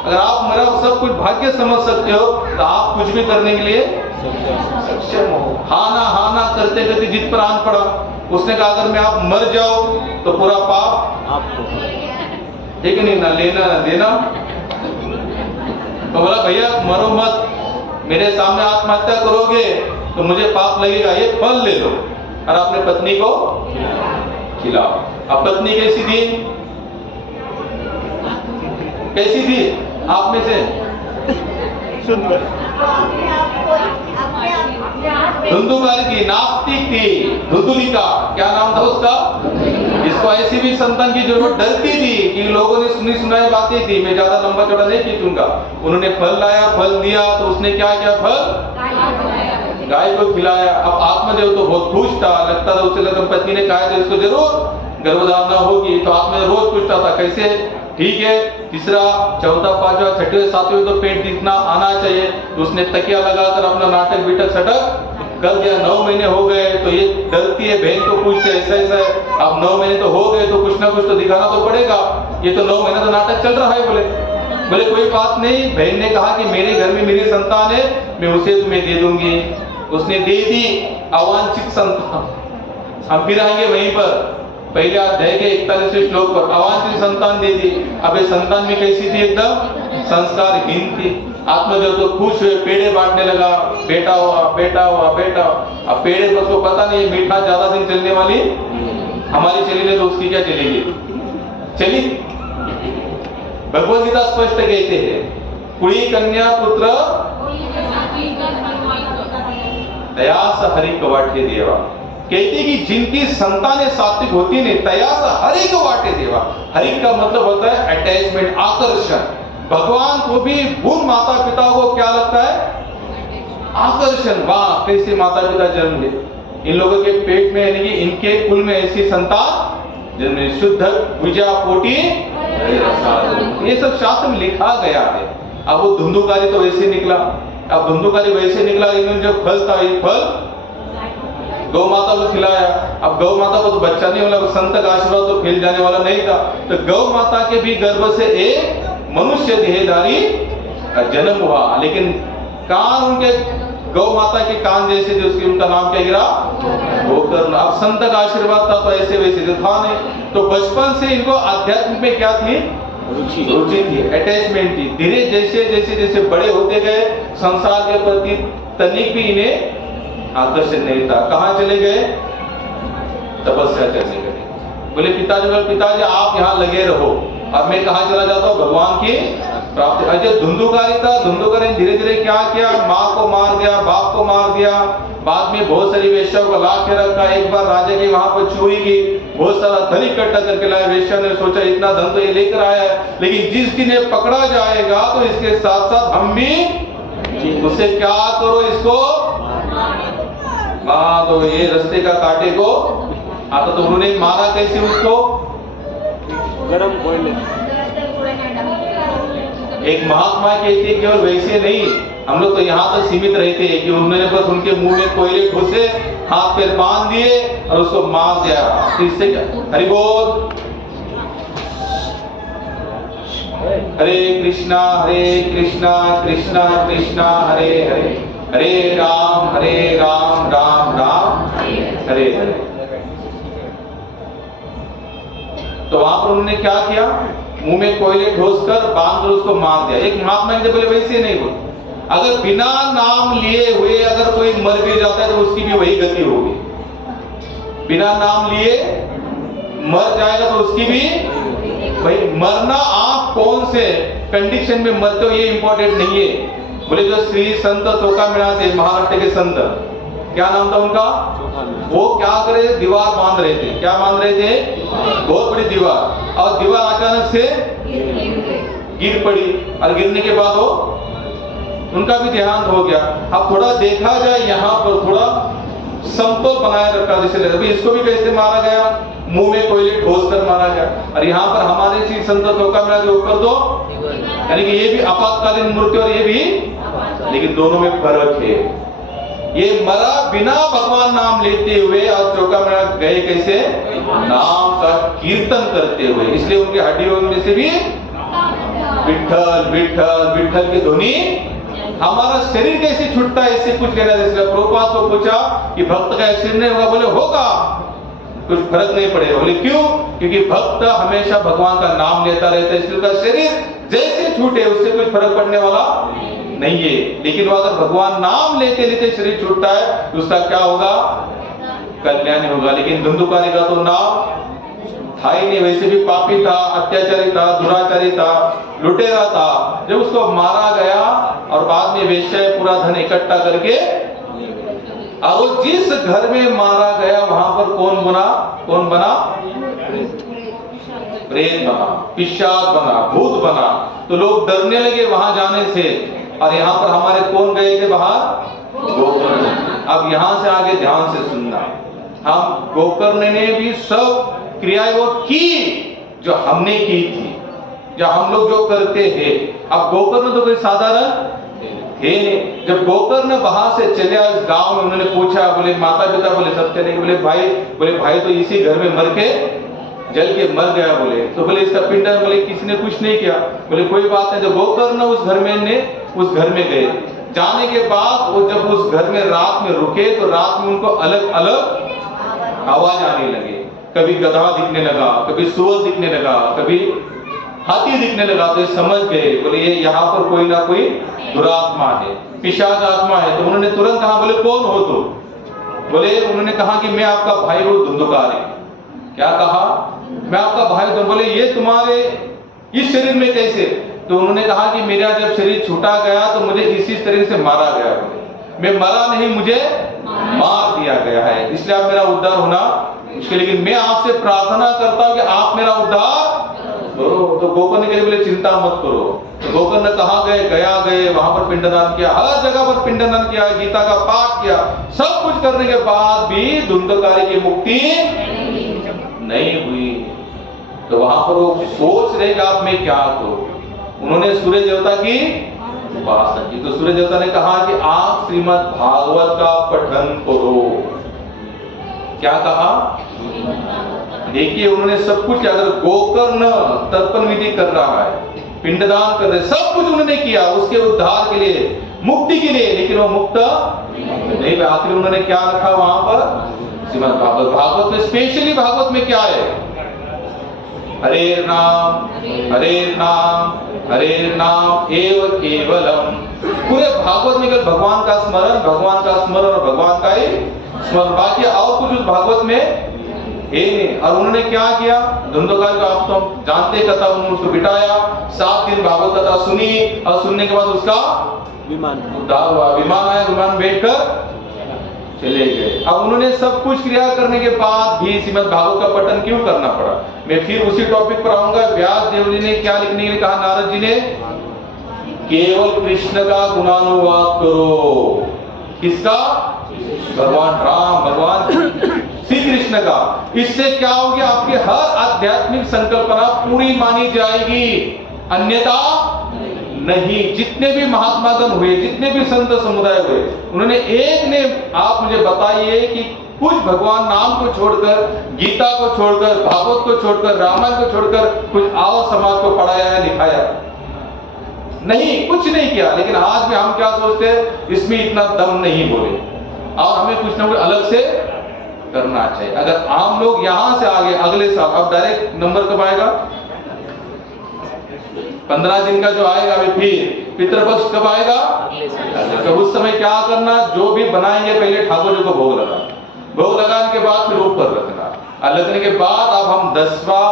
अगर आप मेरा सब कुछ भाग्य समझ सकते हो तो आप कुछ भी करने के लिए सक्षम हो। हाँ ना करते करते जिद पर आन पड़ा। उसने कहा अगर मैं आप मर जाओ तो पूरा पाप आपको, ठीक नहीं, ना लेना ना देना। तो बोला भैया मरो मत, मेरे सामने आत्महत्या करोगे तो मुझे पाप लगेगा, ये फल ले लो और अपने पत्नी को खिलाओ। अब पत्नी कैसी थी? कैसी थी आप में से? धुंधुकारी थी, नास्तिक थी, धुंधुलिका, क्या नाम था उसका? इसको ऐसी भी संतान की जरूरत, डरती थी कि लोगों ने सुनी सुनाई बातें थी। मैं ज्यादा लंबा चौड़ा नहीं खींचूंगा। उन्होंने फल लाया, फल दिया, तो उसने क्या किया? फल गाय को खिलाया। अब आत्मदेव तो बहुत खुश था, लगता था उसे लगा पत्नी ने कहा तो इसको जरूर गर्भधारणा होगी। तो आत्मदेव रोज पूछता था कैसे, ठीक है, तीसरा चौथा पांचवा छठवें सातवें तो पेट दिखना आना चाहिए। तो उसने तकिया लगाकर अपना नाटक बिटक सटक कर दिया। 9 महीने हो गए तो ये डरती है, बहन को पूछते ऐसा ऐसा है। अब 9 महीने तो हो गए तो कुछ ना कुछ तो दिखाना तो पड़ेगा। ये तो 9 महीना तो नाटक चल रहा है। बोले कोई बात नहीं। बहन ने कहा कि मेरे घर में मेरी संतान है, मैं उसे तुम्हें दे दूंगी। उसने दे दी अवांछित संतान। हम फिर आएंगे वहीं पर, पहले अध्याय के 41वें श्लोक पर। अवांछित संतान दे दी। अब ये संतान भी कैसी थी? एकदम संस्कारहीन थी। आत्मदेव तो खुश हुए, पेड़े बांटने लगा, बेटा हुआ बेटा हुआ बेटा हुआ। अब पेड़े पर तो पता नहीं मीठा ज्यादा दिन चलने वाली, हमारी चली नहीं तो उसकी क्या चलेगी, चली। भगवद गीता स्पष्ट कहते हैं, कुड़ी कन्या पुत्र तयास हरिक वाटे देवा। कहते कि जिनकी संतानें सात्विक होती नहीं, तयास हरिक वाटे देवा। हरिक का मतलब होता है अटैचमेंट, आकर्षण। भगवान को भी उन माता पिता को क्या लगता है, आकर्षण। वाह कैसे माता पिता जन्म दे, इन लोगों के पेट में यानी कि इनके कुल में ऐसी संतान जन्म, शुद्ध पूजा कोटि। ये सब शास्त्र में लिखा गया है। अब वो धुंधुकारी तो वैसे निकला, अब धुंधुकारी वैसे निकला, इन्होंने जो फल था ये फल गौ माता को खिलाया। अब गौ माता को तो बच्चा नहीं होला, संत का आशीर्वाद तो फैल जाने वाला नहीं था, तो गौ माता के भी गर्भ से एक मनुष्य देहधारी जन्म हुआ। लेकिन कान उनके गौ माता के कान जैसे थे, उसके उनका नाम क्या गिरा, गोकर्ण। अब संत का आशीर्वाद था तो ऐसे वैसे तो था नहीं। तो बचपन से इनको आध्यात्म में क्या थी, रुचि थी, अटैचमेंट थी। धीरे जैसे जैसे जैसे बड़े होते गए, संसार के प्रति तनिक भी इन्हें आकर्षण नहीं था। कहाँ चले गए, तपस्या करने गए। बोले पिताजी आप यहाँ लगे रहो, अब मैं कहाँ चला जाता हूँ, भगवान की प्राप्ति। अजय धुंधुकारी था, धुंधुकारी ने धीरे धीरे क्या किया, माँ को मार दिया, बाप को मार दिया, बाद में बहुत सारी वेश्याओं को ला के रखा। एक बार राजा के वहां पर चोरी की, बहुत सारा धन इकट्ठा करके लाया। वेश्या ने सोचा इतना धन तो ये लेकर आया है, लेकिन जिस दिन ये पकड़ा जाएगा तो इसके साथ साथ हम भी उससे क्या करो, इसको तो ये रास्ते का कांटे को आता। तो उन्होंने मारा कैसे उसको, गरम कोयले। एक महात्मा कहते हैं केवल वैसे नहीं, हम लोग तो यहाँ तक सीमित रहते हैं कि उन्होंने बस उनके मुंह में कोयले घुसे, हाथ पैर बांध दिए और उसको मार दिया। तो इससे क्या, हरि बोल, हरे कृष्णा कृष्णा कृष्णा हरे हरे, हरे राम राम राम हरे हरे। तो वहां पर उन्होंने क्या किया, मुंह में कोयले ठोसकर बांध कर उसको मार दिया। एक महात्मा ने बोले वैसे नहीं बोल, अगर बिना नाम लिए हुए अगर कोई मर भी जाता है तो उसकी भी वही गति होगी। बिना नाम लिए मर जाएगा तो उसकी भी भाई, मरना आप कौन से कंडीशन में मरते हो ये इंपॉर्टेंट नहीं है। बोले जो श्री संत चौका मिला थे, महाराष्ट्र के संत, क्या नाम था उनका, वो क्या करे, दीवार बांध रहे थे। क्या बांध रहे थे, बहुत बड़ी दीवार, और दीवार अचानक से गिर पड़ी, और गिरने के बाद वो उनका भी देहांत हो गया। अब थोड़ा देखा जाए यहाँ पर थोड़ा समतोल बनाए रखा, जैसे अभी इसको भी कैसे मारा गया, मुंह में कोयले ठोस कर मारा गया। और यहाँ पर हमारे श्री संत चौका मिला के ऊपर तो यानी कि ये भी आपातकालीन मृत्यु और ये भी, लेकिन दोनों में फर्क है। ये मरा बिना भगवान नाम लेते हुए और चौका मिला गए कैसे, नाम का कीर्तन करते हुए। इसलिए उनके हड्डियों में से भी विठ्ठल विठ्ठल विठ्ठल की ध्वनि। हमारा शरीर कैसे छूटता है इससे कुछ कहना। इसलिए प्रभुपाद को पूछा कि भक्त का एक्सीडेंट नहीं होगा, बोले होगा, कुछ फर्क नहीं पड़ेगा। बोले क्यों, क्योंकि भक्त हमेशा भगवान का नाम लेता रहता है, इसलिए उसका शरीर जैसे छूटे उससे कुछ फर्क पड़ने वाला नहीं है। लेकिन वो अगर भगवान नाम लेते लेते शरीर छूटता है तो उसका क्या होगा, कल्याण होगा। लेकिन धुंधुकारी का तो नाम था ही नहीं, वैसे भी पापी था, अत्याचारी था, दुराचारी था, लुटेरा था। जब उसको मारा गया और बाद में वेश्या पूरा धन इकट्ठा करके, और वो जिस घर में मारा गया वहां पर कौन बना, प्रेत बना, पिशाच बना, भूत बना। तो लोग डरने लगे वहां जाने से। और यहाँ पर हमारे कौन गए थे बाहर, गोकर्ण। अब यहाँ से आगे ध्यान से सुनना, हम गोकर्ण ने भी सब क्रियाएं वो की जो हमने की थी, जो हम लोग जो करते थे। अब गोकर्ण तो कोई साधारण थे नहीं। जब गोकर्ण वहां से चले आए उस गांव में, उन्होंने पूछा, बोले माता पिता, बोले सब चले। बोले भाई तो इसी घर में मर के जल के मर गया। बोले तो बोले इसका पिंडदान, बोले किसी ने कुछ नहीं किया। बोले कोई बात नहीं। तो गोकर्ण उस घर में गए। जाने के बाद वो जब उस घर में रात में रुके तो रात में उनको अलग अलग आवाज आने लगे। कभी गधा दिखने लगा, कभी सुअर दिखने लगा, कभी हाथी दिखने लगा तो ये समझ गए, बोले ये यहाँ पर कोई ना कोई दुरात्मा है, पिशाच आत्मा है। तो उन्होंने तुरंत कहा, बोले कौन हो तुम? बोले, उन्होंने कहा कि मैं आपका भाई हूँ धुंधुकारी। क्या कहा? मैं आपका भाई हूँ। बोले ये तुम्हारे इस शरीर में कैसे? तो उन्होंने कहा कि मेरा जब शरीर छूटा गया तो मुझे इसी शरीर से मारा गया। बोले मैं मरा नहीं, मुझे मार दिया गया है, इसलिए आप मेरा उद्धार होना मुश्किल, लेकिन मैं आपसे प्रार्थना करता हूं कि आप मेरा उद्धार करो। तो गोकर्ण के बोले चिंता मत करो। तो गोकर्ण कहाँ गए? गया गए, वहां पर पिंडदान किया, हर जगह पर पिंडदान किया, गीता का पाठ किया, सब कुछ करने के बाद भी धुंधकारी की मुक्ति नहीं हुई। तो वहां पर वो सोच रहे कि आप मैं क्या करूं। उन्होंने सूर्य देवता की उपासना की। तो सूर्य देवता ने कहा कि आप श्रीमद् भागवत का पठन करो। क्या कहा? देखिए उन्होंने सब कुछ किया। अगर गोकर्ण तर्पण विधि कर रहा है, पिंडदान कर रहे, सब कुछ उन्होंने किया उसके उद्धार के लिए, मुक्ति के लिए, लेकिन वो मुक्त नहीं। आखिर उन्होंने क्या रखा वहां पर? श्रीमद् भागवत। भागवत में स्पेशली भागवत में क्या है? हरे नाम हरे नाम हरे नाम एव केवलम। पूरे भागवत में केवल भगवान का स्मरण, भगवान का स्मरण और भगवान का ही स्मरण, बाकी और कुछ उस भागवत में है नहीं। और उन्होंने क्या किया? धुंधकारी को आप तो जानते कथा, उन्होंने उसको बिठाया, 7 दिन भागवत कथा सुनी, और सुनने के बाद उसका विमान उद्धार हुआ। विमान आया, विमान बैठकर चले गए। अब उन्होंने सब कुछ क्रिया करने के बाद भी श्रीमद् भागवत का पठन क्यों करना पड़ा? मैं फिर उसी टॉपिक पर आऊंगा। व्यास देव जी ने क्या लिखने के लिए कहा? नारद जी ने केवल कृष्ण का गुणानुवाद करो। किसका? भगवान राम, भगवान श्री कृष्ण का। इससे क्या होगी? आपकी हर आध्यात्मिक संकल्पना पूरी मानी जाएगी, अन्यथा नहीं। जितने भी महात्मागण हुए, जितने भी संत समुदाय हुए, उन्होंने एक ने, आप मुझे बताइए कि कुछ भगवान नाम को छोड़कर, गीता को छोड़कर, भागवत को छोड़कर, रामायण को छोड़कर कुछ और समाज को पढ़ाया है, लिखाया? नहीं, कुछ नहीं किया। लेकिन आज भी हम क्या सोचते हैं? इसमें इतना दम नहीं बोले, और हमें कुछ ना कुछ अलग से करना चाहिए। अगर आम लोग यहां से आगे अगले साल, अब डायरेक्ट नंबर कब आएगा? 15 दिन का जो आएगा, अभी फिर पितृपक्ष कब आएगा? तो उस समय क्या करना? जो भी बनाएंगे पहले ठाकुर जी को भोग लगाना, भोग लगाने के बाद फिर ऊपर रखना, और रखने के बाद अब हम 10वां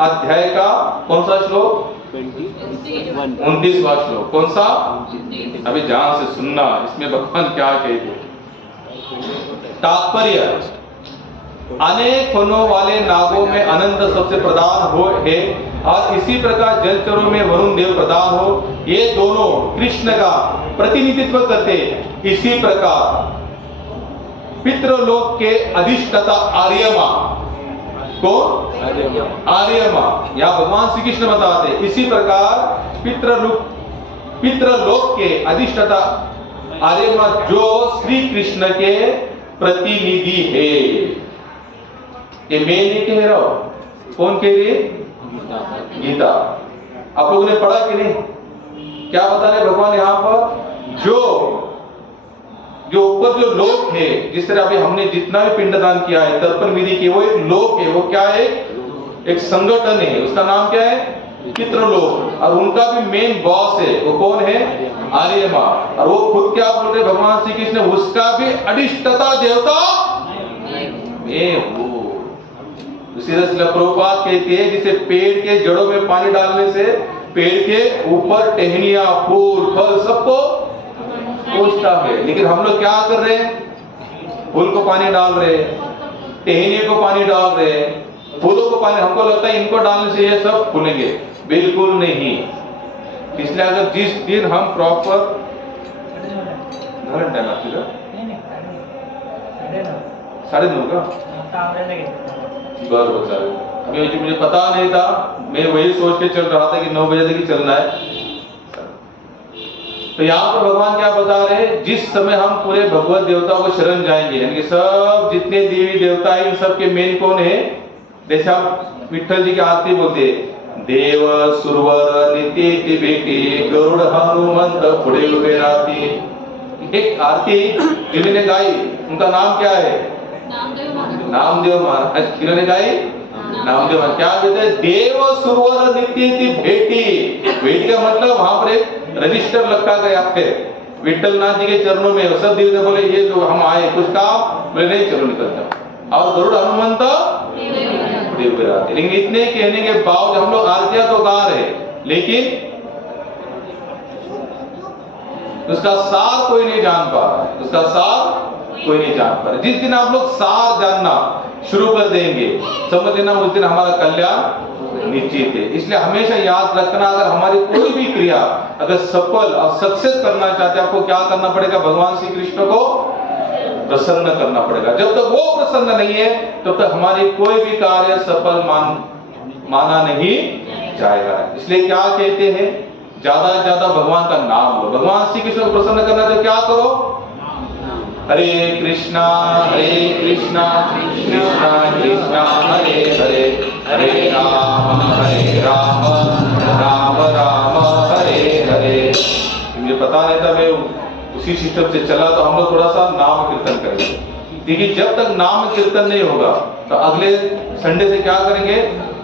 अध्याय का कौन सा श्लोक? 29वां श्लोक। कौन सा? अभी ध्यान से सुनना, इसमें भगवान क्या कहते। तात्पर्य, अनेक फनों वाले नागों में अनंत सबसे प्रधान हो है, और इसी प्रकार जलचरों में वरुण देव प्रधान हो। ये दोनों कृष्ण का प्रतिनिधित्व करते। इसी प्रकार पितृलोक के अधिष्ठाता आर्यमा को, आर्यमा या भगवान श्री कृष्ण बताते। इसी प्रकार पितृलोक के अधिष्ठाता आर्यमा जो श्री कृष्ण के प्रतिनिधि है। ये मैं नहीं कह रहा हूं, कौन कह रही है? गीता। आप लोगों ने पढ़ा कि नहीं? क्या बता रहे भगवान यहाँ पर? जो ऊपर जो लोक है, जिस तरह अभी हमने जितना भी पिंडदान किया है, तर्पण विधि की, वो एक लोक है। वो क्या है? एक संगठन है, उसका नाम क्या है? पितृलोक। और उनका भी मेन बॉस है, वो कौन है? आर्यमा। और वो खुद क्या बोलते हैं भगवान श्री कृष्ण? उसका भी अधिष्ठाता देवता मैं हूँ। प्रभुपाद कहते हैं, जिसे पेड़ के जड़ों में पानी डालने से पेड़ के ऊपर टहनियां, फूल, फल सबको पहुंचता है। लेकिन हम लोग क्या कर रहे हैं? फूल को पानी डाल रहे, टहनियों को पानी डाल रहे, फूलों को पानी, हमको लगता है इनको डालने से ये सब फूलेंगे। बिल्कुल नहीं। इसलिए अगर जिस दिन हम प्रॉपर टाइम आपका 9:30 का बराबर चालू, मुझे पता नहीं था, मैं वही सोच के चल रहा था कि 9 बजे तक ही चलना है। तो यहाँ पर भगवान क्या बता रहे हैं? जिस समय हम पूरे भगवत देवताओं को शरण जाएंगे, यानी कि सब जितने देवी देवता है, इन सब के मेन कौन है? जैसे आप विठ्ठल जी की आरती बोलते, देव सुरवर नित्य बेटी गरुड़ हनुमंत पुढे उभे राहती। एक आरती जिन्होंने गाई, उनका नाम क्या है? नामदेव महाराज। किन्होंने गाई? नामदेव क्या कहते हैं, देव सुरवर नित्य थी भेटी। भेटी का मतलब वहां पर एक रजिस्टर रखा गया है विठल नाथ जी के चरणों में। सब देवता बोले ये जो हम आए कुछ काम, बोले नहीं चलो निकल जाओ। और गरुड़ हनुमंत देव विराट। लेकिन इतने कहने के बावजूद हम लोग आरतियां तो गा रहे, लेकिन उसका सार कोई नहीं जान पा रहा, उसका सार कोई नहीं जान पा रहा। जिस दिन आप लोग सार जानना शुरू कर देंगे, समझ लेना उस दिन हमारा कल्याण निश्चित है। इसलिए हमेशा याद रखना, अगर हमारी कोई भी क्रिया अगर सफल और सक्सेस करना चाहते हैं, आपको क्या करना पड़ेगा, भगवान श्री कृष्ण को प्रसन्न करना पड़ेगा। जब तक वो प्रसन्न नहीं है तब तक हमारी कोई भी कार्य सफल माना नहीं जाएगा। इसलिए क्या कहते हैं, ज्यादा से ज्यादा भगवान का नाम लो। भगवान श्री कृष्ण को प्रसन्न करना तो क्या करो, हरे कृष्णा कृष्णा कृष्णा हरे हरे, हरे राम राम राम हरे हरे। मुझे पता नहीं था, मैं उसी सिस्टम से चला, तो हम लोग थोड़ा सा नाम कीर्तन करेंगे। देखिए जब तक नाम कीर्तन नहीं होगा तो अगले संडे से क्या करेंगे,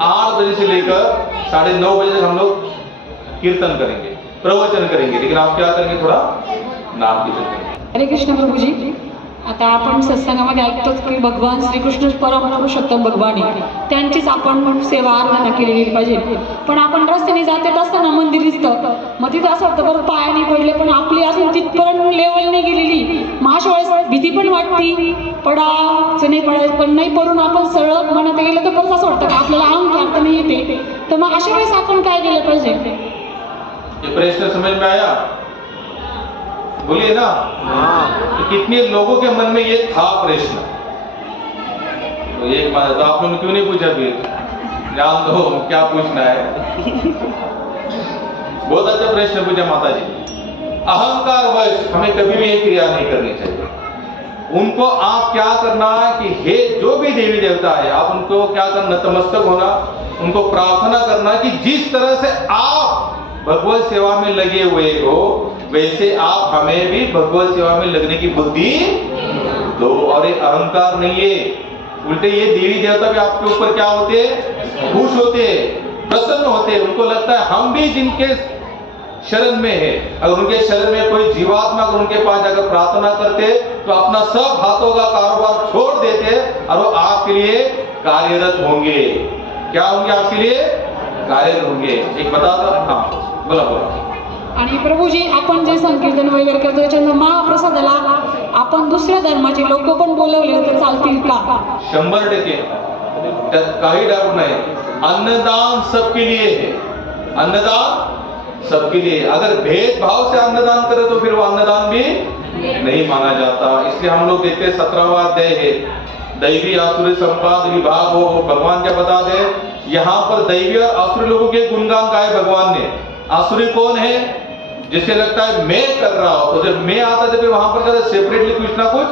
8 बजे से लेकर 9:30 बजे तक हम लोग कीर्तन करेंगे, प्रवचन करेंगे, लेकिन आप क्या करेंगे, थोड़ा नाम कीर्तन करेंगे। हरे कृष्ण प्रभूजी, आता आपण सत्संगामध्ये ऐकतोच की भगवान श्रीकृष्ण परम पुरुषोत्तम भगवान आहे, त्यांचीच आपण सेवा आराधना केली पाहिजे. पण आपण रस्त्याने जात असताना मंदिर दिसतं, मग तिथं असं वाटतं बरं पायाने पडले, पण आपली अजून तिथपर्यंत लेवल नाही गेलेली. मग अशा वेळेस भीती पण वाटती, पडायचं नाही पडायचं, पण नाही पडून आपण सरळ म्हणत गेलं तर परत असं वाटतं की आपल्याला अंग काढता नाही येते. तर मग अशा वेळेस आपण काय केलं पाहिजे? ये प्रश्न समझ में आया? बोलिए ना। तो कितने लोगों के मन में ये था प्रश्न, तो एक बात तो आप लोगों ने क्यों नहीं पूछा, फिर जान दो क्या पूछना है। बहुत अच्छा प्रश्न पूछा माता जी। अहंकार वश हमें कभी भी ये क्रिया नहीं करनी चाहिए। उनको आप क्या करना कि हे जो भी देवी देवता है, आप उनको क्या करना, नतमस्तक होना, उनको प्रार्थना करना कि जिस तरह से आप भगवत सेवा में लगे हुए हो, वैसे आप हमें भी भगवत सेवा में लगने की बुद्धि दो। और ये अहंकार नहीं है, उल्टे ये देवी देवता भी आपके ऊपर क्या होते, खुश होते, प्रसन्न होते। उनको लगता है हम भी जिनके शरण में है, अगर उनके शरण में कोई जीवात्मा अगर उनके पास जाकर प्रार्थना करते तो अपना सब हाथों का कारोबार छोड़ देते और वो आपके लिए कार्यरत होंगे। क्या होंगे, आपके लिए कार्यरत होंगे। एक बता दो, हाँ बोला बोला। आणि प्रभूजी, आपण जे संकीर्तन वगैरे करतो त्याच्यानं महाप्रसादाला आपण दुसऱ्या धर्माचे लोक पण बोलवले तर चालतील का? 100%, त्यात काही डाऊट नाही। अन्नदान सबके लिए है, अन्नदान सबके लिए। अगर भेदभाव से अन्नदान करे तो फिर वो अन्नदान भी नहीं माना जाता। इसलिए हम लोग देखते हैं 17वां अध्याय है, दैवी आसुरी संवाद विभाग हो। भगवान क्या बता दे, यहाँ पर दैवी और आसुरी लोगों के गुणगान गाए भगवान ने। आसुरी कौन है, जिसे लगता है मैं कर रहा हूं, तो जब मैं आता है फिर वहां पर क्या सेपरेटली कुछ ना कुछ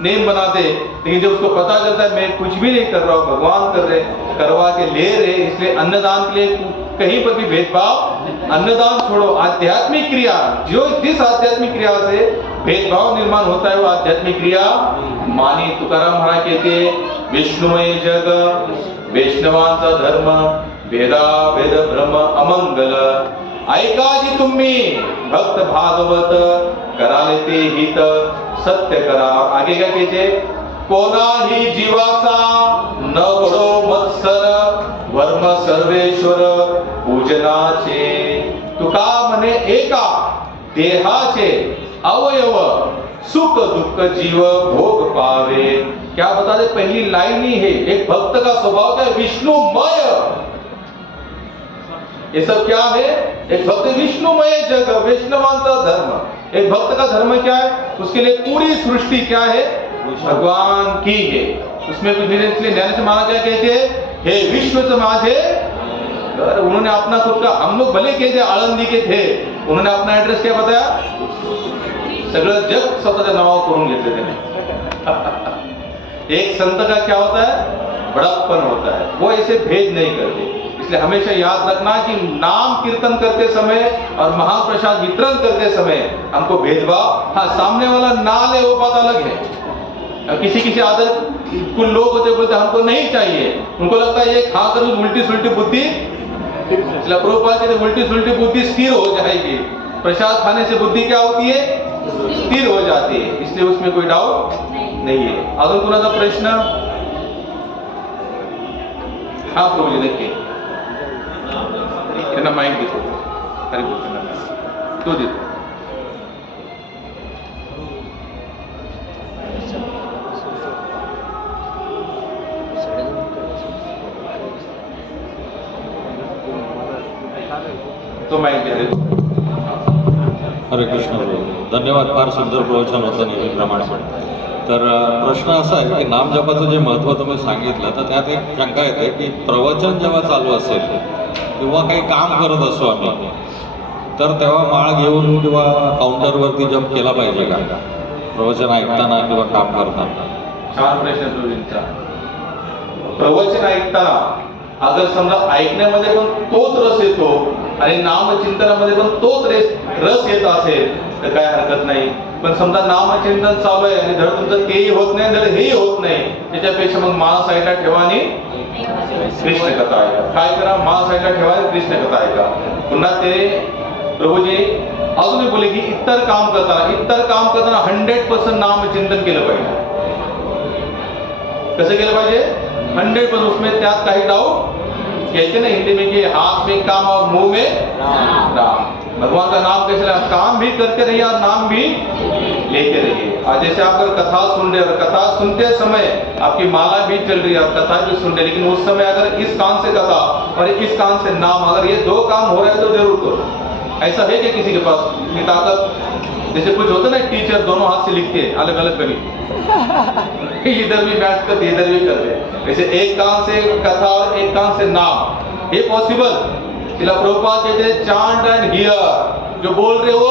नेम बनाते। लेकिन जब उसको पता चलता है मैं कुछ भी नहीं कर रहा हूं, भगवान कर रहे, करवा के ले रहे, इसलिए अन्नदान के लिए कहीं पर भी भेदभाव, अन्नदान छोड़ो। आध्यात्मिक क्रिया, जो जिस आध्यात्मिक क्रिया से भेदभाव निर्माण होता है वो आध्यात्मिक क्रिया मानी। तुकाराम महाराज कहते विष्णुमय जग वैष्णवांचा धर्म, भेदा भेद भ्रम अमंगल, ऐका जी तुम्ही भक्त भागवत, कराले ते हित सत्य करा। आगे क्या कहते, कोणाही जीवाचा न पडो मत्सर, वर्म सर्वेश्वर पूजनाचे। तुका म्हणे एका देहाचे अवयव, सुख दुख जीव भोग पावे। क्या बता दे, पहली लाइन ही है, एक भक्त का स्वभाव क्या है, विष्णुमय। ये सब क्या है, एक भक्त विष्णुमय जग वैष्णवांचा धर्म। एक भक्त का धर्म क्या है, उसके लिए पूरी सृष्टि क्या है, भगवान की है, उसमें कुछ नहीं। इसलिए ज्ञानेश्वर महाराज क्या कहते हैं, हे विश्व समाज है। उन्होंने अपना खुद का, हम लोग भले कहते आळंदी के थे, उन्होंने अपना एड्रेस क्या बताया, सगळं जग स्वतःच्या नावावर करून घेतले त्याने। एक संत का क्या होता है, बड़प्पन होता है, वो ऐसे भेद नहीं करते। इसलिए हमेशा याद रखना कि नाम कीर्तन करते समय और महाप्रसाद वितरण करते समय हमको भेदभाव, हाँ सामने वाला ना ले वो बात अलग है, किसी किसी आदर कुछ लोग होते बोलते हमको नहीं चाहिए, उनको लगता है ये खाकर भी उल्टी सुल्टी बुद्धि, इसलिए प्रभुपाद कहते उल्टी सुल्टी बुद्धि स्थिर हो जाएगी। प्रसाद खाने से बुद्धि क्या होती है? स्थिर हो जाती है, इसलिए उसमें कोई डाउट नहीं है। अजून कोणाचा प्रश्न? हा प्रभूजी नक्की त्यांना माईक देतो, तो देतो. तो माईक देतो. हरे कृष्ण प्रभू, धन्यवाद. फार सुंदर प्रवचन होतं नेहमीप्रमाणे. तर प्रश्न असा आहे की नामजपाचं जे महत्त्व तुम्ही सांगितलं, तर त्यात एक शंका येते की प्रवचन जेव्हा चालू असेल किंवा काही काम करत असो आम्ही, तर तेव्हा माळ घेऊन किंवा काउंटरवरती जप केला पाहिजे का प्रवचन ऐकताना किंवा काम करताना? छान प्रश्न प्रवीणचा. प्रवचन ऐकताना अगर समजा ऐकण्यामध्ये पण तोच रस येतो आणि नामचिंतनामध्ये पण तोच रस येत असेल तर काय हरकत नाही. पण समजा नामचिंतन चालू आहे आणि धड तुमचं तेही होत नाही, धड हेही होत नाही, त्याच्यापेक्षा मग माळ साईडला ठेवा आणि कृष्ण कथा ऐका. काय करा? माळ साईडला ठेवा आणि कृष्ण कथा ऐका. पुन्हा ते प्रभूजी अजूनही बोले की इतर काम करताना 100% नामचिंतन केलं पाहिजे. कसं केलं पाहिजे? 100%. उसमें त्यात काही डाउट कहते ना हिंदी में कि हाथ में काम और मुंह में राम. भगवान का नाम कैसे लेना? काम भी करते रहिए और नाम भी लेते रहिए. और जैसे आप अगर कथा सुन रहे हो, कथा सुनते समय आपकी माला भी चल रही है, आप कथा भी सुन रहे, लेकिन उस समय अगर इस कान से कथा और इस कान से नाम, अगर ये 2 काम हो रहे हैं तो जरूर करो. ऐसा है कि किसी के पास इतनी ताकत? जैसे कुछ होता ना, टीचर दोनों हाथ से लिखते हैं अलग अलग गणित, इधर भी मैथ करते इधर भी करते. वैसे एक कान से कथा और एक कान से नाम, ये पॉसिबल? इसलिए प्रभुपाद कहते हैं चांट एंड हियर, जो बोल रहे हो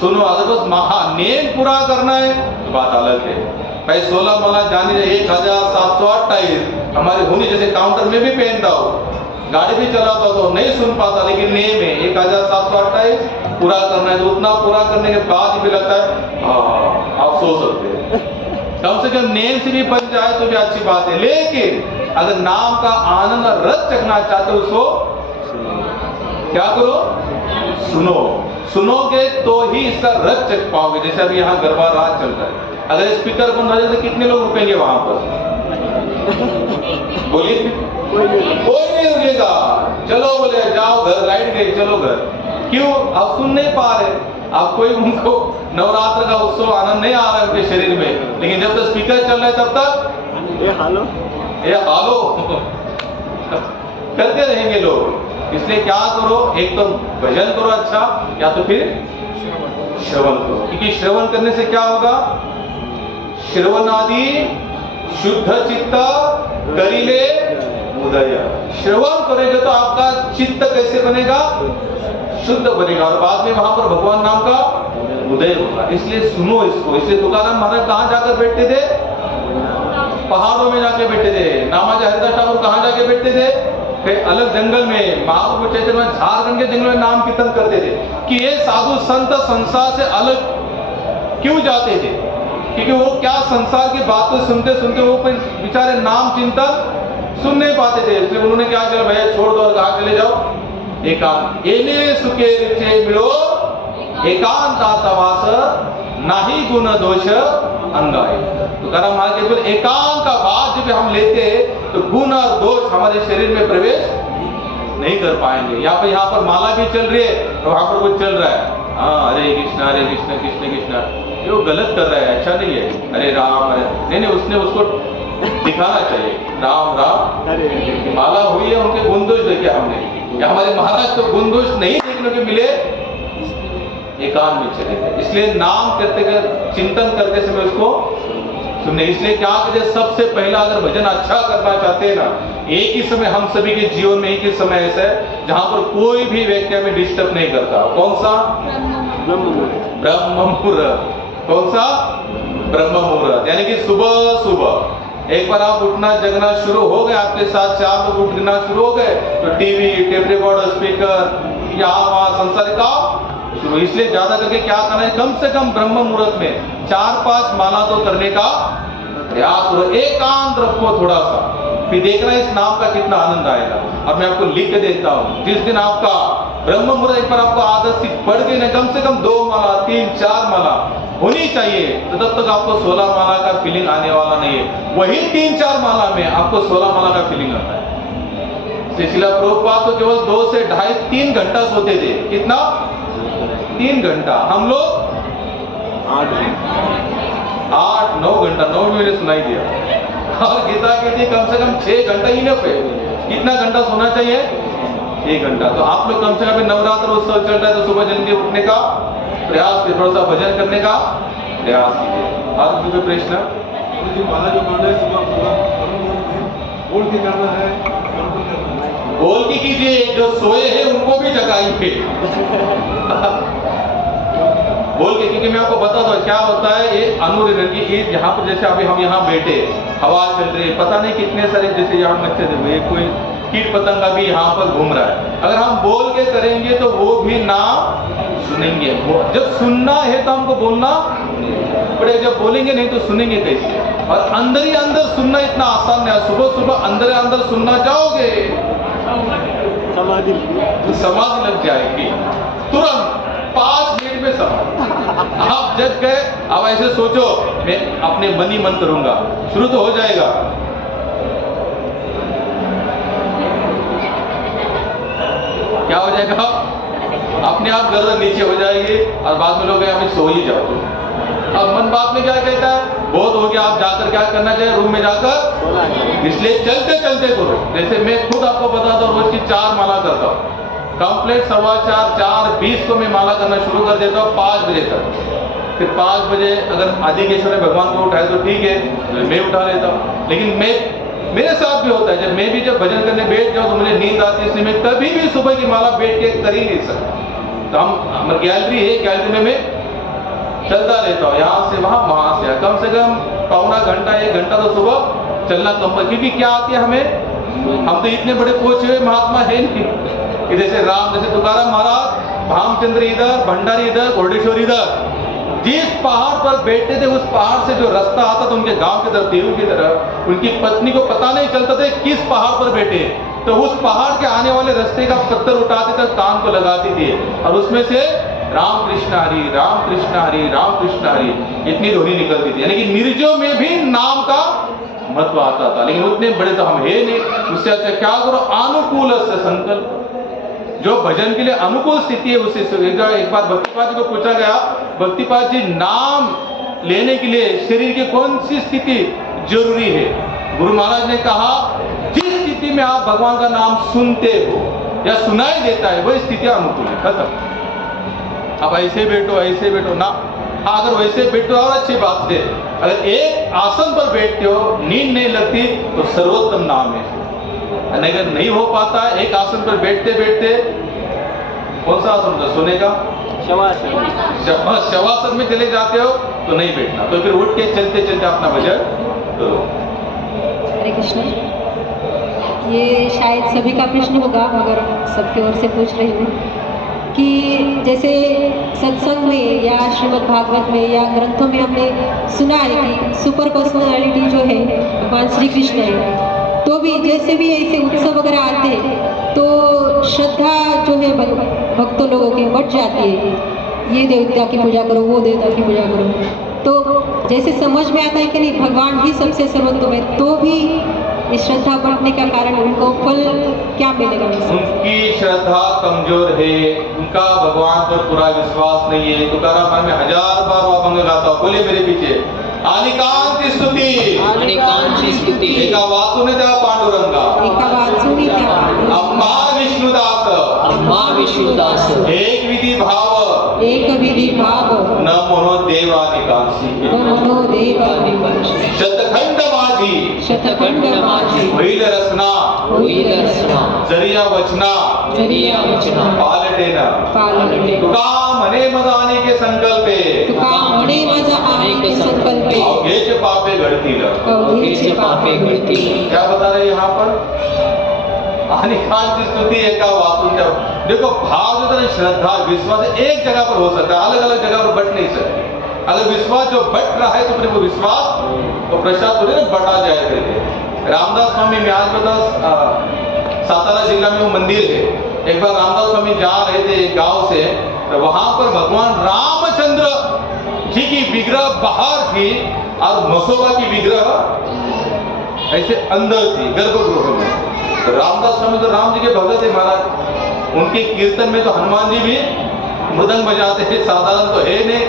सुनो. अगर बस महा नेम पूरा करना है तो बात अलग है. भाई 16 माला जानी 1728 हमारे होनी, जैसे काउंटर में भी पहनता हो, गाड़ी भी चलाता तो नहीं सुन पाता, लेकिन नेम है 1728 पूरा करना है. तो उतना पूरा करने के बाद भी लगता है आप सो सकते हैं. कम से कम नेम से भी बन जाए तो भी अच्छी बात है. लेकिन अगर नाम का आनंद और रस चखना चाहते हो उसको क्या करो? सुनो. सुनोगे तो ही इसका रस चख पाओगे. जैसे अभी यहाँ गरबा रात चल रहा है, अगर स्पीकर बंद हो जाए तो कितने लोग रुकेंगे वहां पर? बोलिए. कोई नहीं रुकेगा. चलो बोले जाओ घर, लाइट गई, चलो घर. क्यों? आप सुन नहीं पा रहे. आप कोई उनको नवरात्र का उत्सव आनंद नहीं आ रहा है उनके शरीर में, लेकिन जब तक स्पीकर चल रहा है तब तक ये हालो करते रहेंगे लोग. इसलिए क्या करो? एक तो भजन करो अच्छा, या तो फिर श्रवण करो. क्योंकि श्रवण करने से क्या होगा? श्रवण आदि शुद्ध चित्त करिले उदय. श्रवण करेंगे तो आपका चित्त कैसे बनेगा? शुद्ध बनेगा, और बाद में वहां पर भगवान नाम का उदय होगा. इसलिए सुनो इसको. इसलिए तुकाराम महाराज कहाँ जाकर बैठते थे? पहाड़ों में जाके बैठे थे. नामाजी हरिदास ठाकुर कहाँ जाके बैठते थे? फिर अलग जंगल में. महाप्रभु चैतन्य में झारखंड के जंगल में नाम कीर्तन करते थे. कि ये साधु संत संसार से अलग क्यों जाते थे? क्योंकि वो क्या संसार की बातें सुनते सुनते वो बेचारे नाम चिंतन सुन नहीं पाते थे. इसलिए उन्होंने क्या किया? भैया छोड़ दो और कहा चले जाओ एकांत. एने सुखे रिचे मिलो एकांताचा वास नाही गुण दोष अंगाई. तो करा महाराज केवल एकांत का भाव जब हम लेते हैं तो गुण और दोष हमारे शरीर में प्रवेश नहीं कर पाएंगे. यहाँ पर माला भी चल रही है और वहां पर कुछ चल रहा है. हाँ, हरे कृष्ण कृष्ण कृष्ण. ये वो गलत कर रहा है, अच्छा नहीं है. हरे राम हरे नहीं, उसने उसको दिखाना चाहिए राम राम. माला हुई है, उनके गुण दोष देखे हमने. या हमारे महाराज तो गुण दोष नहीं देखने को मिले, एकांत में चले गए. इसलिए नाम करते चिंतन करते समय उसको सुनने. इसलिए क्या कहते? सबसे पहला अगर भजन अच्छा करना चाहते हैं ना, एक ही समय हम सभी के जीवन में एक ही समय ऐसा है जहां पर कोई भी व्यक्ति हमें डिस्टर्ब नहीं करता. कौन सा? ब्रह्म मुहूर्त. कौन सा? ब्रह्म मुहूर्त. यानी कि सुबह सुबह एक बार आप उठना जगना शुरू हो गए, आपके साथ 4 लोग उठना शुरू हो गए तो टीवी, टेप रिकॉर्डर, स्पीकर, यहाँ वहां संसार का शुरू. इसलिए ज्यादा करके क्या करना है? कम से कम ब्रह्म मुहूर्त में 4-5 माला तो करने का प्रयास करो, एकांत रखो थोड़ा सा, फिर देखना इस नाम का कितना आनंद आएगा। और मैं आपको लिख के देता हूँ, जिस दिन आपका ब्रह्म मुहूर्त एक बार आपको आदत सी पड़ गई ना, कम से कम 2 माला 3 4 माला होनी चाहिए, तो तब तक आपको 16 माला का फीलिंग आने वाला नहीं है। वही 3-4 माला में आपको 16 माला का फीलिंग आता है। शिला प्रभुपाद तो केवल 2 से 2.5-3 घंटा सोते थे। कितना? 3 घंटा। हम लोग 8-9 घंटा, 9 भी मैंने सुनाई दिया। और गीता कहती है कम से कम 6 घंटा ही इनफ है। कितना घंटा सोना चाहिए? 1 घंटा। तो आप लोग कम से कम नवरात्र उत्सव चल रहा है तो सुबह जल्दी उठने का प्रयास कीजिए, थोड़ा सा भजन करने का प्रयास कीजिए। और कोई प्रश्न? माला जो करना है सुबह पूरा बोल के करना है, बोल के कीजिए, जो सोए हैं उनको भी जगाइए। बोल के, क्योंकि मैं आपको बताता हूँ क्या होता है, ये अनूर एनर्जी, ये यहाँ पर जैसे अभी हम यहाँ बैठे, हवा चल रही है, पता नहीं कितने सारे जैसे यहाँ बच्चे थे, कोई कीट पतंगा भी यहाँ पर घूम रहा है। अगर हम बोल के करेंगे तो वो भी ना सुनेंगे। जब सुनना है तो हमको बोलना पड़ेगा, जब बोलेंगे नहीं तो सुनेंगे कैसे? और अंदर ही अंदर सुनना इतना आसान नहीं है। सुबह सुबह अंदर ही अंदर सुनना चाहोगे समाधि तो समाधि लग जाएगी तुरंत 5 मिनट में समाधि। आप जग गए, अब ऐसे सोचो मैं अपने मन ही मन करूंगा, शुरू तो हो जाएगा। क्या हो जाएगा? अपने आप गर्दन नीचे हो जाएगी और बाद में लोग हमें सो ही जाओ। अब मन बात में क्या कहता है, बहुत हो गया, आप जाकर क्या करना चाहिए? रूम में जाकर, इसलिए चलते चलते करो। जैसे मैं खुद आपको बताता हूँ, रोज की 4 माला करता हूँ कंप्लीट, 4:15 4:20 को मैं माला करना शुरू कर देता हूँ 5 बजे तक। फिर 5 बजे अगर आदिकेश्वर ने भगवान को उठाए तो ठीक है, तो मैं उठा लेता हूँ। लेकिन मेरे साथ भी होता है, जब मैं भी जब भजन करने बैठ जाऊँ तो मुझे नींद आती है, इसलिए मैं कभी भी सुबह की माला बैठ के कर ही नहीं सकता। तो हम गैलरी है, गैलरी में मैं चलता रहता हूँ, यहाँ से वहाँ से कम से कम पौना घंटा 1 घंटा तो सुबह चलना कंपल्सरी। क्योंकि क्या आती है हमें, हम तो इतने बड़े पहुंचे हुए महात्मा है नहीं कि जैसे राम, जैसे तुकाराम महाराज, भामचंद्र इधर, भंडारी इधर, कोरडेश्वर इधर, जिस पहाड़ पर बैठते थे उस पहाड़ से जो रास्ता आता था उनके गांव की तरफ, देहू की तरफ, उनकी पत्नी को पता नहीं चलता था किस पहाड़ पर बैठे, तो उस पहाड़ के आने वाले रास्ते का पत्थर उठाते थे, कान को लगाती थी और उसमें से राम कृष्ण हरि, राम कृष्ण हरि, राम कृष्ण हरि इतनी ध्वनि निकलती थी। यानी कि निर्जों में भी नाम का महत्व आता था। लेकिन उतने बड़े तो हम है नहीं। उससे अच्छा क्या करो, अनुकूल से संकल्प, जो भजन के लिए अनुकूल स्थिति है उसे। एक बार भक्तिपाद जी को पूछा गया, भक्तिपाद जी नाम लेने के लिए शरीर की कौन सी स्थिति जरूरी है? गुरु महाराज ने कहा, जिस स्थिति में आप भगवान का नाम सुनते हो या सुनाई देता है वही स्थिति अनुकूल है। खत्म। अब ऐसे बैठो ना। हाँ, अगर वैसे बैठो और अच्छी बात है। अगर एक आसन पर बैठते हो, नींद नहीं लगती तो सर्वोत्तम नाम है। अगर नहीं हो पाता, एक आसन पर बैठते बैठते, कौन सा आसन होता है सोने का? शवासन में चले जाते हो तो नहीं बैठना, तो फिर उठ के चलते चलते अपना भजन करो। हरे कृष्ण। ये शायद सभी का प्रश्न होगा, मगर सबकी ओर से पूछ रही हूँ कि जैसे सत्संग में या श्रीमद् भागवत में या ग्रंथों में हमने सुना है कि सुपर पर्सनालिटी जो है भगवान श्री कृष्ण है, तो भी जैसे भी ऐसे उत्सव वगैरह आते हैं तो श्रद्धा जो है भक्तों लोगों की बढ़ जाती है, ये देवता की पूजा करो, वो देवता की पूजा करो। तो जैसे समझ में आता है कि नहीं भगवान ही सबसे सर्वोत्तम है, तो भी इस श्रद्धा बढ़ने का कारण उनको फल क्या मिलेगा? उनकी श्रद्धा कमजोर है, उनका भगवान पर पूरा विश्वास नहीं है। तुकाराम में 1000 बार अभंग गाता हूँ, बोले मेरे पीछे, आनिकांत स्तुति, अनेकांत स्तुति, एका वासुने त्या पांडुरंगा, एका वाचून त्या अम्मा विष्णुदास, अम्मा विष्णुदास, एक विधि भाव, एक विधि भाव, न मोनो देवानिकांशी, मनो देवानिकांशी, शतखंड माझी, शतखंड माझी, होईल रसना, होईल रचना, जरिया वचना, जरिया वचना, पालटेना, पालटे, तुका म्हणे मज अनेके संकल्पे, तुका म्हणे मज अनेक संकल्पे, अवघेचे पापे घडतील। अवघेचे पापे घडतील। क्या बता रहे हैं यहाँ पर? अनेकांत स्तुति एका वासुन त्या। देखो भाव जो है श्रद्धा विश्वास एक जगह पर हो सकता है, अलग अलग जगह पर बट नहीं सकते। अगर विश्वास जो बट रहा है तो फिर वो विश्वास वो प्रसाद थोड़ी ना बटा जाए करके। रामदास स्वामी में आज बताओ सातारा जिला में वो मंदिर है। एक बार रामदास स्वामी जा रहे थे एक गांव से, तो वहां पर भगवान रामचंद्र जी की विग्रह बाहर थी और मसोबा की विग्रह ऐसे अंदर थी गर्भगृह में। तो रामदास स्वामी तो राम जी के भगत है महाराज, उनके कीर्तन में तो हनुमान जी भी मृदंग बजाते हैं, साधारण तो है नहीं।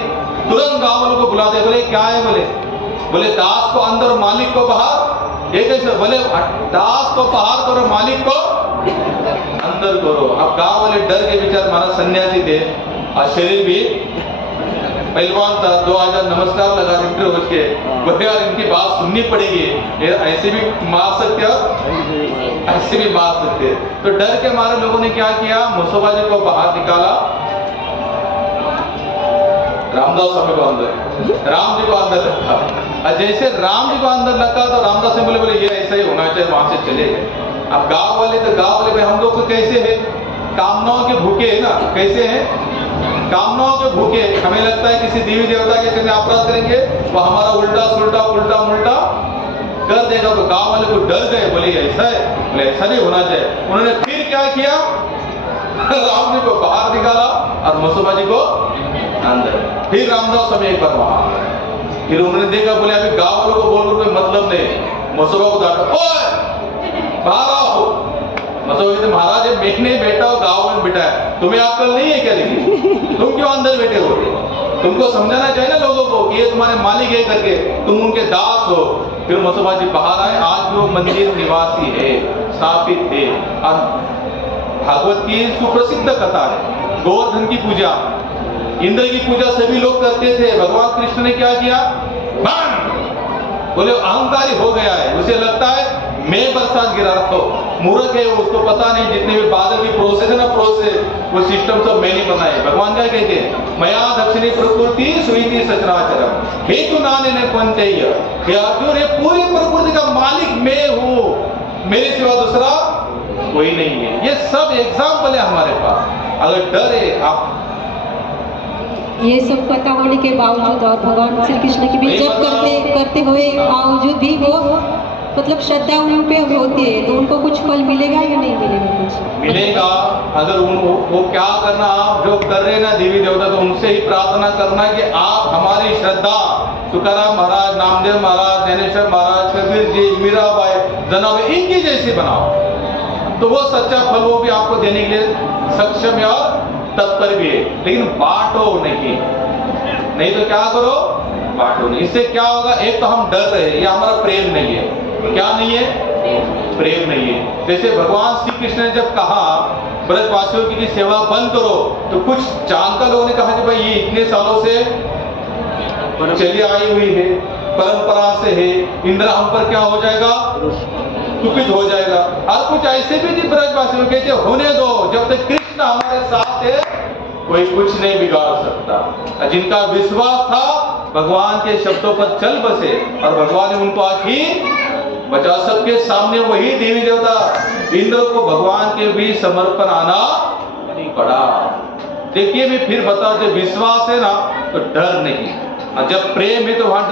तुरंत गांव वालों को बुलाते, बोले क्या है? बोले दास को अंदर मालिक को बाहर। ये कैसे? बोले दास को बाहर करो, मालिक को अंदर करो। अब गांव वाले डर के विचार, महाराज सन्यासी थे और शरीर भी पहलवान था, 2000 नमस्कार लगा इंटर हो के। बोले यार इनकी बात सुननी पड़ेगी, ये ऐसे भी मार सकते हो, ऐसे भी मार सकते। तो डर के मारे लोगों ने क्या किया, मुसोबा जी को बाहर निकाला, रामदास स्वामी को अंदर, राम जी को अंदर रखा। और जैसे राम जी को अंदर रखा तो रामदास स्वामी बोले ये ऐसा ही होना चाहिए, वहां से चले गए। अब गांव वाले तो गांव वाले भाई हम लोग तो कैसे हैं, कामनाओं के भूखे है ना, कैसे हैं कामनाओं के भूखे। हमें लगता है किसी देवी देवता के चलने अपराध करेंगे वो हमारा उल्टा सुल्टा उल्टा मुल्टा कर देगा। तो गांव वाले को डर गए, बोले ऐसा है, बोले ऐसा नहीं होना चाहिए। उन्होंने फिर क्या किया, राम जी को बाहर निकाला और मसोबा जी को अंदर। फिर रामदास स्वामी एक बार वहां, फिर उन्होंने देखा, बोले अभी गांव वालों को बोलकर कोई मतलब नहीं। मसोबा को डांटा, ओए बाहर आओ। मसोबा तो महाराज मैं नहीं बैठा हो, गांव में बैठा है, तुम्हें अक्ल नहीं है क्या? लेकिन तुम क्यों अंदर बैठे हो? तुमको समझाना चाहिए ना लोगों को कि ये तुम्हारे मालिक है करके, तुम उनके दास हो। फिर मसोबा जी बाहर आए, आज भी वो मंदिर निवासी है, स्थापित है। और भागवत की सुप्रसिद्ध कथा है, गोवर्धन की पूजा, इंद्र की पूजा सभी लोग करते थे। भगवान कृष्ण ने क्या किया, बोले अहंकारी हो गया है, उसे लगता है मैं बरसात गिरा रहा हूं। मूर्ख है, उसको पता नहीं जितने भी बादल की प्रोसेस है ना, प्रोसेस वो सिस्टम सब मैंने बनाए। भगवान क्या कहते हैं, मया दक्षिणी प्रकृति सुईति सचराचरम हेतु नाने ने पंचय। हे अर्जुन, पूरी प्रकृति का मालिक मैं हूँ, मेरे सिवा दूसरा कोई नहीं है। ये सब एग्जाम्पल है हमारे पास। अगर डर है आप, ये सब पता होने के बावजूद और भगवान श्री कृष्ण की भी जप करते हुए बावजूद भी वो मतलब श्रद्धा उन पे होती है, तो उनको कुछ फल मिलेगा या नहीं मिलेगा? कुछ मिलेगा। अगर वो क्या करना, आप जो कर रहे ना देवी देवता, तो उनसे ही प्रार्थना करना कि आप हमारी श्रद्धा तुकाराम महाराज, नामदेव महाराज, ज्ञानेश्वर महाराज, कबीर जी, मीराबाई, जनाब इनकी जैसी बनाओ, तो वो सच्चा फल वो भी आपको देने के लिए सक्षम है और तत्पर भी है। लेकिन बांटो नहीं तो क्या करो, बांटो नहीं। इससे क्या होगा, एक तो हम डर रहे, ये हमारा प्रेम नहीं है। क्या नहीं है, प्रेम नहीं है। जैसे भगवान श्री कृष्ण ने जब कहा ब्रजवासियों की सेवा बंद करो, तो कुछ जानकार लोगों ने कहा कि भाई ये इतने सालों से चली आई हुई है, परंपरा से है, इंद्र हम पर क्या हो जाएगा, कुपित हो जाएगा। और कुछ ऐसे भी थी ब्रजवासियों कहते होने दो, जब तक कृष्ण हमारे साथ है कोई कुछ नहीं बिगाड़ सकता। जिनका विश्वास था भगवान के शब्दों पर चल बसे और भगवान ने उनको आखिर बचा। सबके सामने वही देवी देवता इंद्र को भगवान के भी समर्पण आना पड़ा। देखिए मैं फिर बता, जब विश्वास है ना तो डर नहीं, और जब प्रेम है तो वहां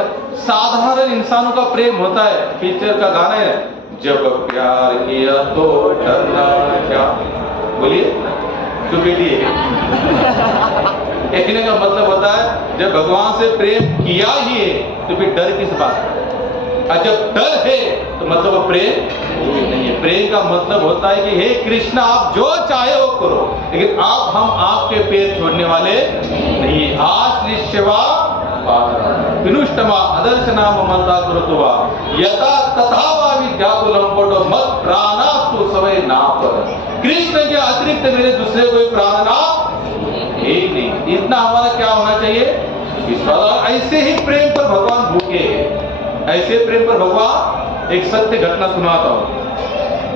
साधारण इंसानों का प्रेम होता है। पिक्चर का गाना है, जब प्यार किया तो डरना क्या, बोलिए तो बेटिए कहने का मतलब होता है जब भगवान से प्रेम किया ही है तो फिर डर किस बात का। और जब डर है तो मतलब प्रेम नहीं है। प्रेम का मतलब होता है कि हे कृष्ण आप जो चाहे वो करो, लेकिन आप हम आपके पैर छोड़ने वाले नहीं। आज निश्चवा विनुष्टमा अदर्शनाम ममता कुरुतवा यथा तथा वा विद्याकुलम पटो मत प्राणास्तु सवै नापर। कृष्ण के अतिरिक्त मेरे दूसरे कोई प्राणनाथ है नहीं। इतना हमारा क्या होना चाहिए, विश्वास। ऐसे ही प्रेम पर भगवान भूखे हैं, ऐसे प्रेम पर भगवान। एक सत्य घटना सुनाता हूँ,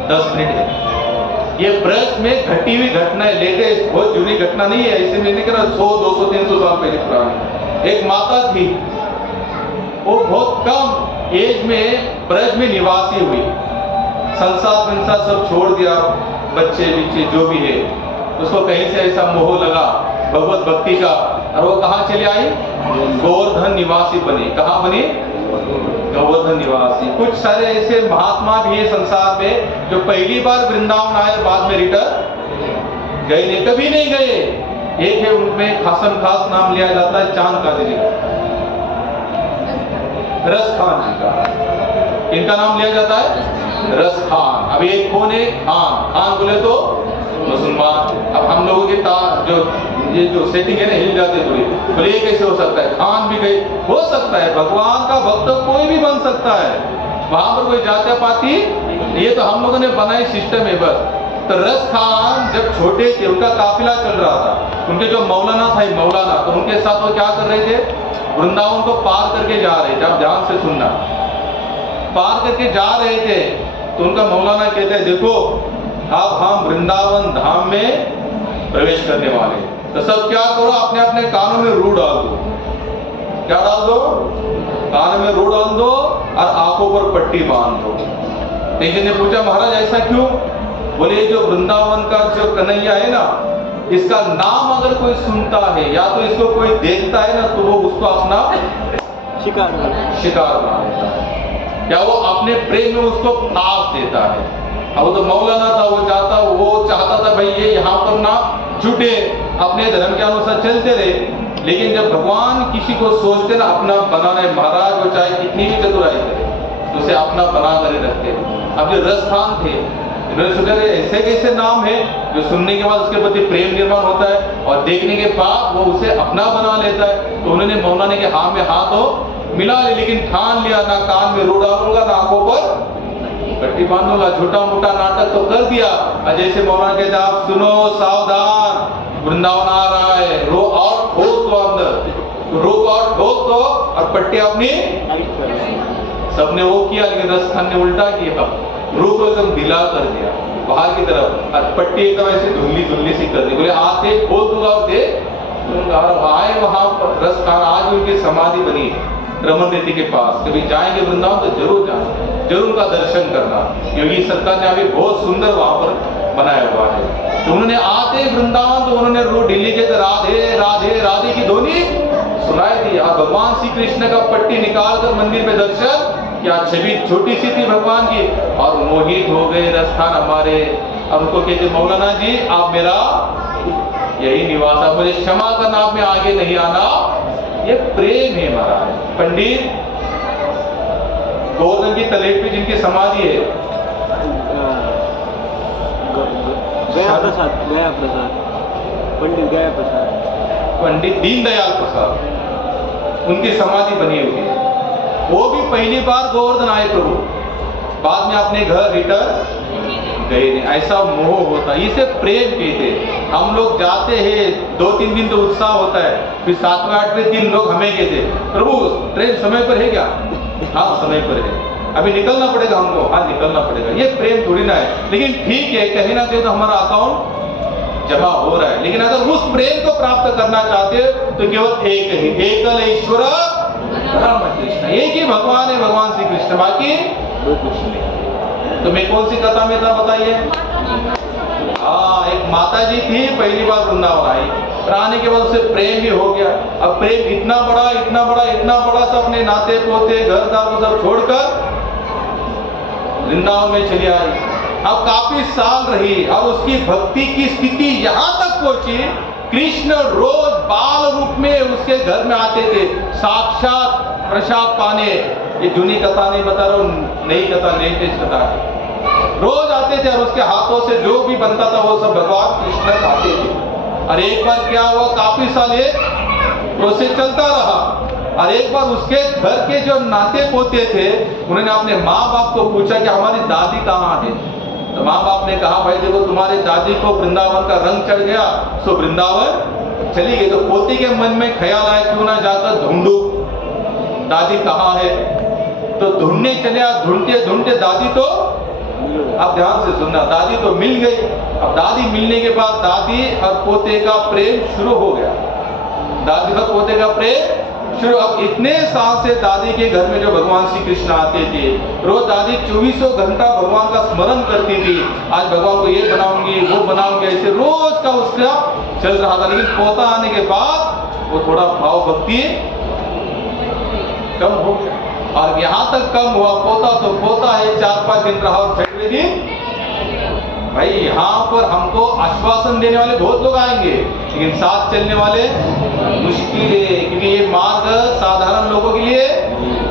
10 मिनट है। ये ब्रज में घटी हुई घटना है, लेटेस्ट, बहुत जुनी घटना नहीं है, ऐसे में नहीं करा 100, 200, 300 साल पहले पुरानी। एक माता थी, वो बहुत कम एज में ब्रज में निवासी हुई, संसार सब छोड़ दिया, बच्चे बिच्चे जो भी है, उसको कहीं से ऐसा मोह लगा भगवत भक्ति का, और वो कहाँ चली आई, गोवर्धन निवासी बनी। कहाँ बनी, गोवर्धन निवासी। कुछ सारे ऐसे महात्मा भी है संसार में जो पहली बार वृंदावन आए, बाद में रिटर्न गए नहीं, कभी नहीं गए। एक है उनमें खासन खास नाम लिया जाता है चांद काजी जी का, रस खान जी का। इनका नाम लिया जाता है रस खान। अब एक कौन है? खान। खान बोले तो मुसलमान। अब हम लोगों की जो ये जो सेटिंग है ना, हिल जाती है थोड़ी, बोले ये कैसे हो सकता है? खान भी गए, हो सकता है। भगवान का भक्त कोई भी बन सकता है, वहां पर कोई जातिया पाती, ये तो हम लोगों ने बनाई सिस्टम है बस। तो रस खान जब छोटे थे, उनका काफिला चल रहा था, उनके जो मौलाना था मौलाना, तो उनके साथ वो क्या कर रहे थे? वृंदावन को पार करके जा रहे थे। आप ध्यान से सुनना, पार करके जा रहे थे तो उनका मौलाना कहते हैं देखो अब हम वृंदावन धाम में प्रवेश करने वाले, तो सब क्या करो, अपने अपने कानों में रू डाल दो। क्या डाल दो? कानों में रू डाल दो और आंखों पर पट्टी बांध दो। लेकिन ने पूछा महाराज ऐसा क्यों? बोले जो वृंदावन का जो कन्हैया है ना, इसका नाम अगर कोई सुनता है या तो इसको कोई देखता है ना, तो वो उसको अपना शिकार बना लेता है, या वो अपने प्रेम में उसको फांस देता है। अब वो तो मौलाना था, वो चाहता था भाई ये यहाँ पर ना जुटे, अपने धर्म के अनुसार चलते रहे। लेकिन जब भगवान किसी को सोचते ना अपना बनाना है, महाराज वो चाहे कितनी भी चतुराई करे तो उसे अपना बना कर रखते। अब जो रस खान थे, इन्होंने सोचा ऐसे कैसे नाम है जो सुनने के बाद उसके प्रति प्रेम निर्माण होता है और देखने के बाद वो उसे अपना बना लेता है। तो उन्होंने मौलाना के हाथ में हाथों मिला ले, लेकिन ठान लिया ना कान में रू डालूंगा ना आंखों पर पट्टी बांधूंगा। छोटा मोटा नाटक तो कर दिया। और जैसे मौलाना कहते आप सुनो सावधान, वृंदावन आ रहा है, रो और ठोक तो अंदर, रो और ठोक तो, और पट्टी अपनी सबने वो किया, लेकिन रस खान ने उल्टा किया, रू को एकदम ढीला कर दिया बाहर की तरफ और पट्टी एकदम ऐसे धुंधली धुंधली सी कर दी। बोले आते खोल दूंगा और दे आए। वहां पर रस खान आज उनकी समाधि बनी है रमन रेती के पास। कभी जाएंगे वृंदावन तो जरूर जाना, जरूर उनका दर्शन करना। योगी सरकार ने अभी बहुत सुंदर वहां पर बनाया हुआ है। तो उन्होंने आते वृंदावन तो उन्होंने रो ढीली के राधे राधे राधे की ध्वनि सुनाई दी और भगवान श्री कृष्ण का पट्टी निकाल कर मंदिर में दर्शन, क्या छवि छोटी सी थी भगवान की, और मोहित हो गए रसखान हमारे। अब उनको कहते मौलाना जी आप मेरा यही निवास है, मुझे क्षमा करना, आप में आगे नहीं आना, ये प्रेम है महाराज। पंडित गोवर्धन की तलेट पे जिनकी समाधि है, गया प्रसाद, पंडित गया प्रसाद, पंडित दीनदयाल प्रसाद, उनकी समाधि बनी हुई है। वो भी पहली बार गोवर्धन आए प्रभु, बाद में अपने घर रिटर्न गए नहीं। ऐसा मोह होता है, इसे प्रेम कहते। हम लोग जाते हैं 2-3 दिन तो उत्साह होता है, फिर 7वें 8वें दिन लोग हमें कहते प्रभु ट्रेन समय पर है क्या? हाँ समय पर है, अभी निकलना पड़ेगा हमको। हाँ निकलना पड़ेगा। ये प्रेम थोड़ी ना है, लेकिन ठीक है कहीं ना कहीं तो हमारा अकाउंट जमा हो रहा है। लेकिन अगर उस प्रेम को प्राप्त करना चाहते हो तो केवल एक ही, एकल ईश्वर राम कृष्ण, एक ही भगवान है, भगवान श्री कृष्ण, बाकी तो मैं कौन सी कथा में था बताइए? हाँ एक माता जी थी, पहली बार वृंदावन आई, आने के बाद उसे प्रेम भी हो गया। अब प्रेम इतना बड़ा इतना बड़ा इतना बड़ा, सब अपने नाते पोते घर दार को सब छोड़कर वृंदावन में चली आई। अब काफी साल रही और उसकी भक्ति की स्थिति यहाँ तक पहुंची, कृष्ण रोज बाल रूप में उसके घर में आते थे साक्षात प्रसाद पाने। ये जूनी कथा नहीं बता रहा हूँ, नई कथा, लेटेस्ट कथा है। रोज आते थे और उसके हाथों से जो भी बनता था वो सब भगवान कृष्ण खाते थे। और एक बार क्या हुआ, काफी साल ये प्रोसेस चलता रहा और एक बार उसके घर के जो नाते पोते थे उन्होंने अपने माँ बाप को पूछा कि हमारी दादी कहाँ है? तो माँ बाप ने कहा भाई देखो तुम्हारी दादी को वृंदावन का रंग चढ़ गया, सो वृंदावन चली गई। तो पोते के मन में ख्याल आया क्यों ना जाकर ढूंढू दादी कहाँ है। तो ढूंढने चले, ढूंढते ढूंढते दादी तो, अब ध्यान से सुनना, दादी तो मिल गई। अब दादी मिलने के बाद दादी और पोते का प्रेम शुरू हो गया, दादी और पोते का प्रेम शुरू। अब इतने साल से दादी के घर में जो भगवान श्री कृष्ण आते थे, रोज दादी 24 घंटा भगवान का स्मरण करती थी, आज भगवान को ये बनाऊंगी वो बनाऊंगी, ऐसे रोज का उसका चल रहा था। लेकिन पोता आने के बाद वो थोड़ा भाव भक्ति कम हो गया। और यहाँ तक कम हुआ, पोता तो पोता है, 4-5 दिन रहा और 6वें दिन। भाई यहाँ पर हमको आश्वासन देने वाले बहुत लोग आएंगे, लेकिन साथ चलने वाले मुश्किल है, क्योंकि ये मार्ग साधारण लोगों के लिए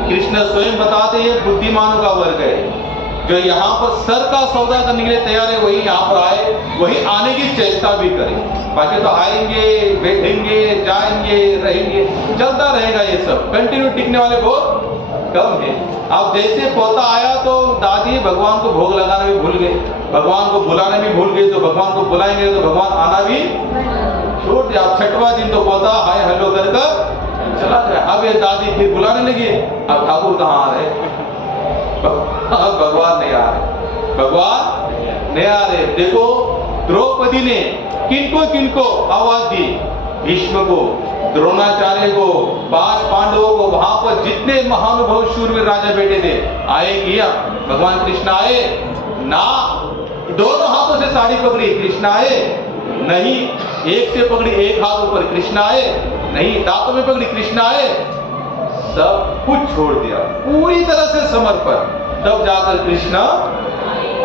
कृष्ण स्वयं बताते ये बुद्धिमानों का वर्ग है। जो यहाँ पर सर का सौदा करने के लिए तैयार है वही यहाँ पर आए, वही आने की चेष्टा भी करे। बाकी तो आएंगे, बैठेंगे, जाएंगे, रहेंगे, चलता रहेगा ये सब। कंटिन्यू टिकने वाले बहुत कम है। अब जैसे पोता आया तो दादी भगवान को भोग लगाना भी भूल गए, भगवान को बुलाना भी भूल गए, तो भगवान को बुलाएंगे तो भगवान आना भी छोड़ दिया। अब 6वां दिन तो पोता हाय हेलो कर चला गया। अब ये दादी फिर बुलाने लगी, अब ठाकुर कहाँ आ रहे? भगवान नहीं आ रहे, भगवान नहीं आ रहे। देखो द्रौपदी ने किनको किनको आवाज दी, भीष्म को, द्रोणाचार्य को, 5 पांडवों को, वहां पर जितने महानुभाव शूरवीर राजा बेटे थे आए किया। भगवान कृष्ण आए ना, दोनों हाथों से साड़ी पकड़ी, कृष्ण आए नहीं, एक से पकड़ी एक हाथ ऊपर, कृष्ण आए नहीं, दांतों में पकड़ी, कृष्ण आए, सब कुछ छोड़ दिया, पूरी तरह से समर्पण। तब जाकर कृष्ण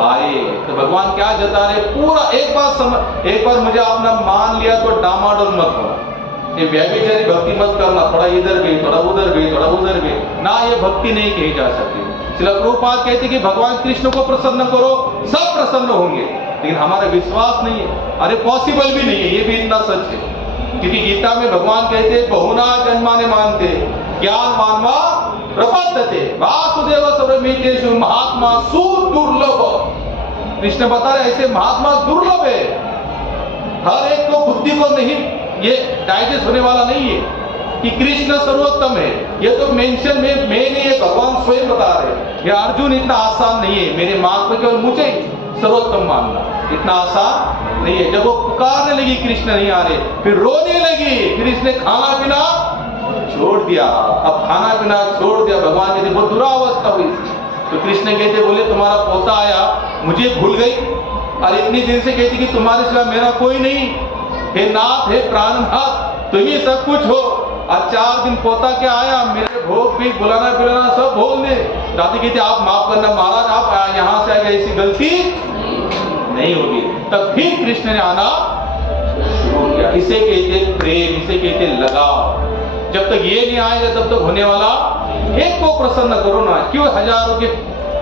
आए। तो भगवान क्या जता रहे, पूरा एक बार मुझे आपने मान लिया तो डामाडोल मत हो, ये व्यभिचारी भक्ति मत करना, थोड़ा इधर भी, थोड़ा उधर भी, थोड़ा उधर भी ना, ये भक्ति नहीं कही जा सकती। श्रील प्रभुपाद कहते कि भगवान कृष्ण को प्रसन्न करो, सब प्रसन्न होंगे, लेकिन हमारा विश्वास नहीं है, अरे पॉसिबल भी नहीं है, ये भी इतना सच है। क्योंकि गीता में भगवान कहते बहुना जन्माने मानते ज्ञान मानवा प्रपद्यते वासुदेव सर्वमितेषु महात्मा सुदुर्लभ। कृष्ण बता रहे ऐसे महात्मा दुर्लभ है, हर एक को बुद्धि को नहीं ये डाइजेस्ट होने वाला नहीं है कि कृष्ण सर्वोत्तम है। ये तो मेंशन में मैं नहीं है, भगवान स्वयं बता रहे। ये अर्जुन इतना आसान नहीं है, मेरे मार्ग में केवल मुझे सर्वोत्तम मानना इतना आसान नहीं है। जब वो पुकारने लगी कृष्ण नहीं आ रहे, फिर रोने लगी, फिर इसने खाना पीना छोड़ दिया। अब खाना पीना छोड़ दिया, भगवान कहते बहुत बुरा अवस्था हुई। तो कृष्ण कहते बोले तुम्हारा पोता आया, मुझे भूल गई, और इतनी दिन से कहती कि तुम्हारे सिवा मेरा कोई नहीं, हे नाथ, हे प्राणनाथ, तुम ही सब कुछ हो। और 4 दिन पोता क्या आया, मेरे भोग भी बुलाना पिलाना सब भूल दे। दादी कहती आप माफ करना महाराज, आप यहाँ से आगे ऐसी गलती नहीं होगी। तब फिर कृष्ण ने आना शुरू किया। इसे कहते प्रेम, इसे कहते लगाव। जब तक ये नहीं आएगा तब तक होने वाला, एक को प्रसन्न करो ना, क्यों हजारों के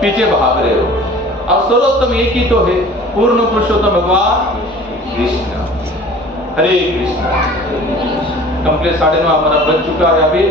पीछे भाग रहे हो। अब सर्वोत्तम एक ही तो है, पूर्ण पुरुषोत्तम भगवान कृष्ण। हरे कृष्ण। कंप्लीट 9:30 हमारा बज चुका है अभी।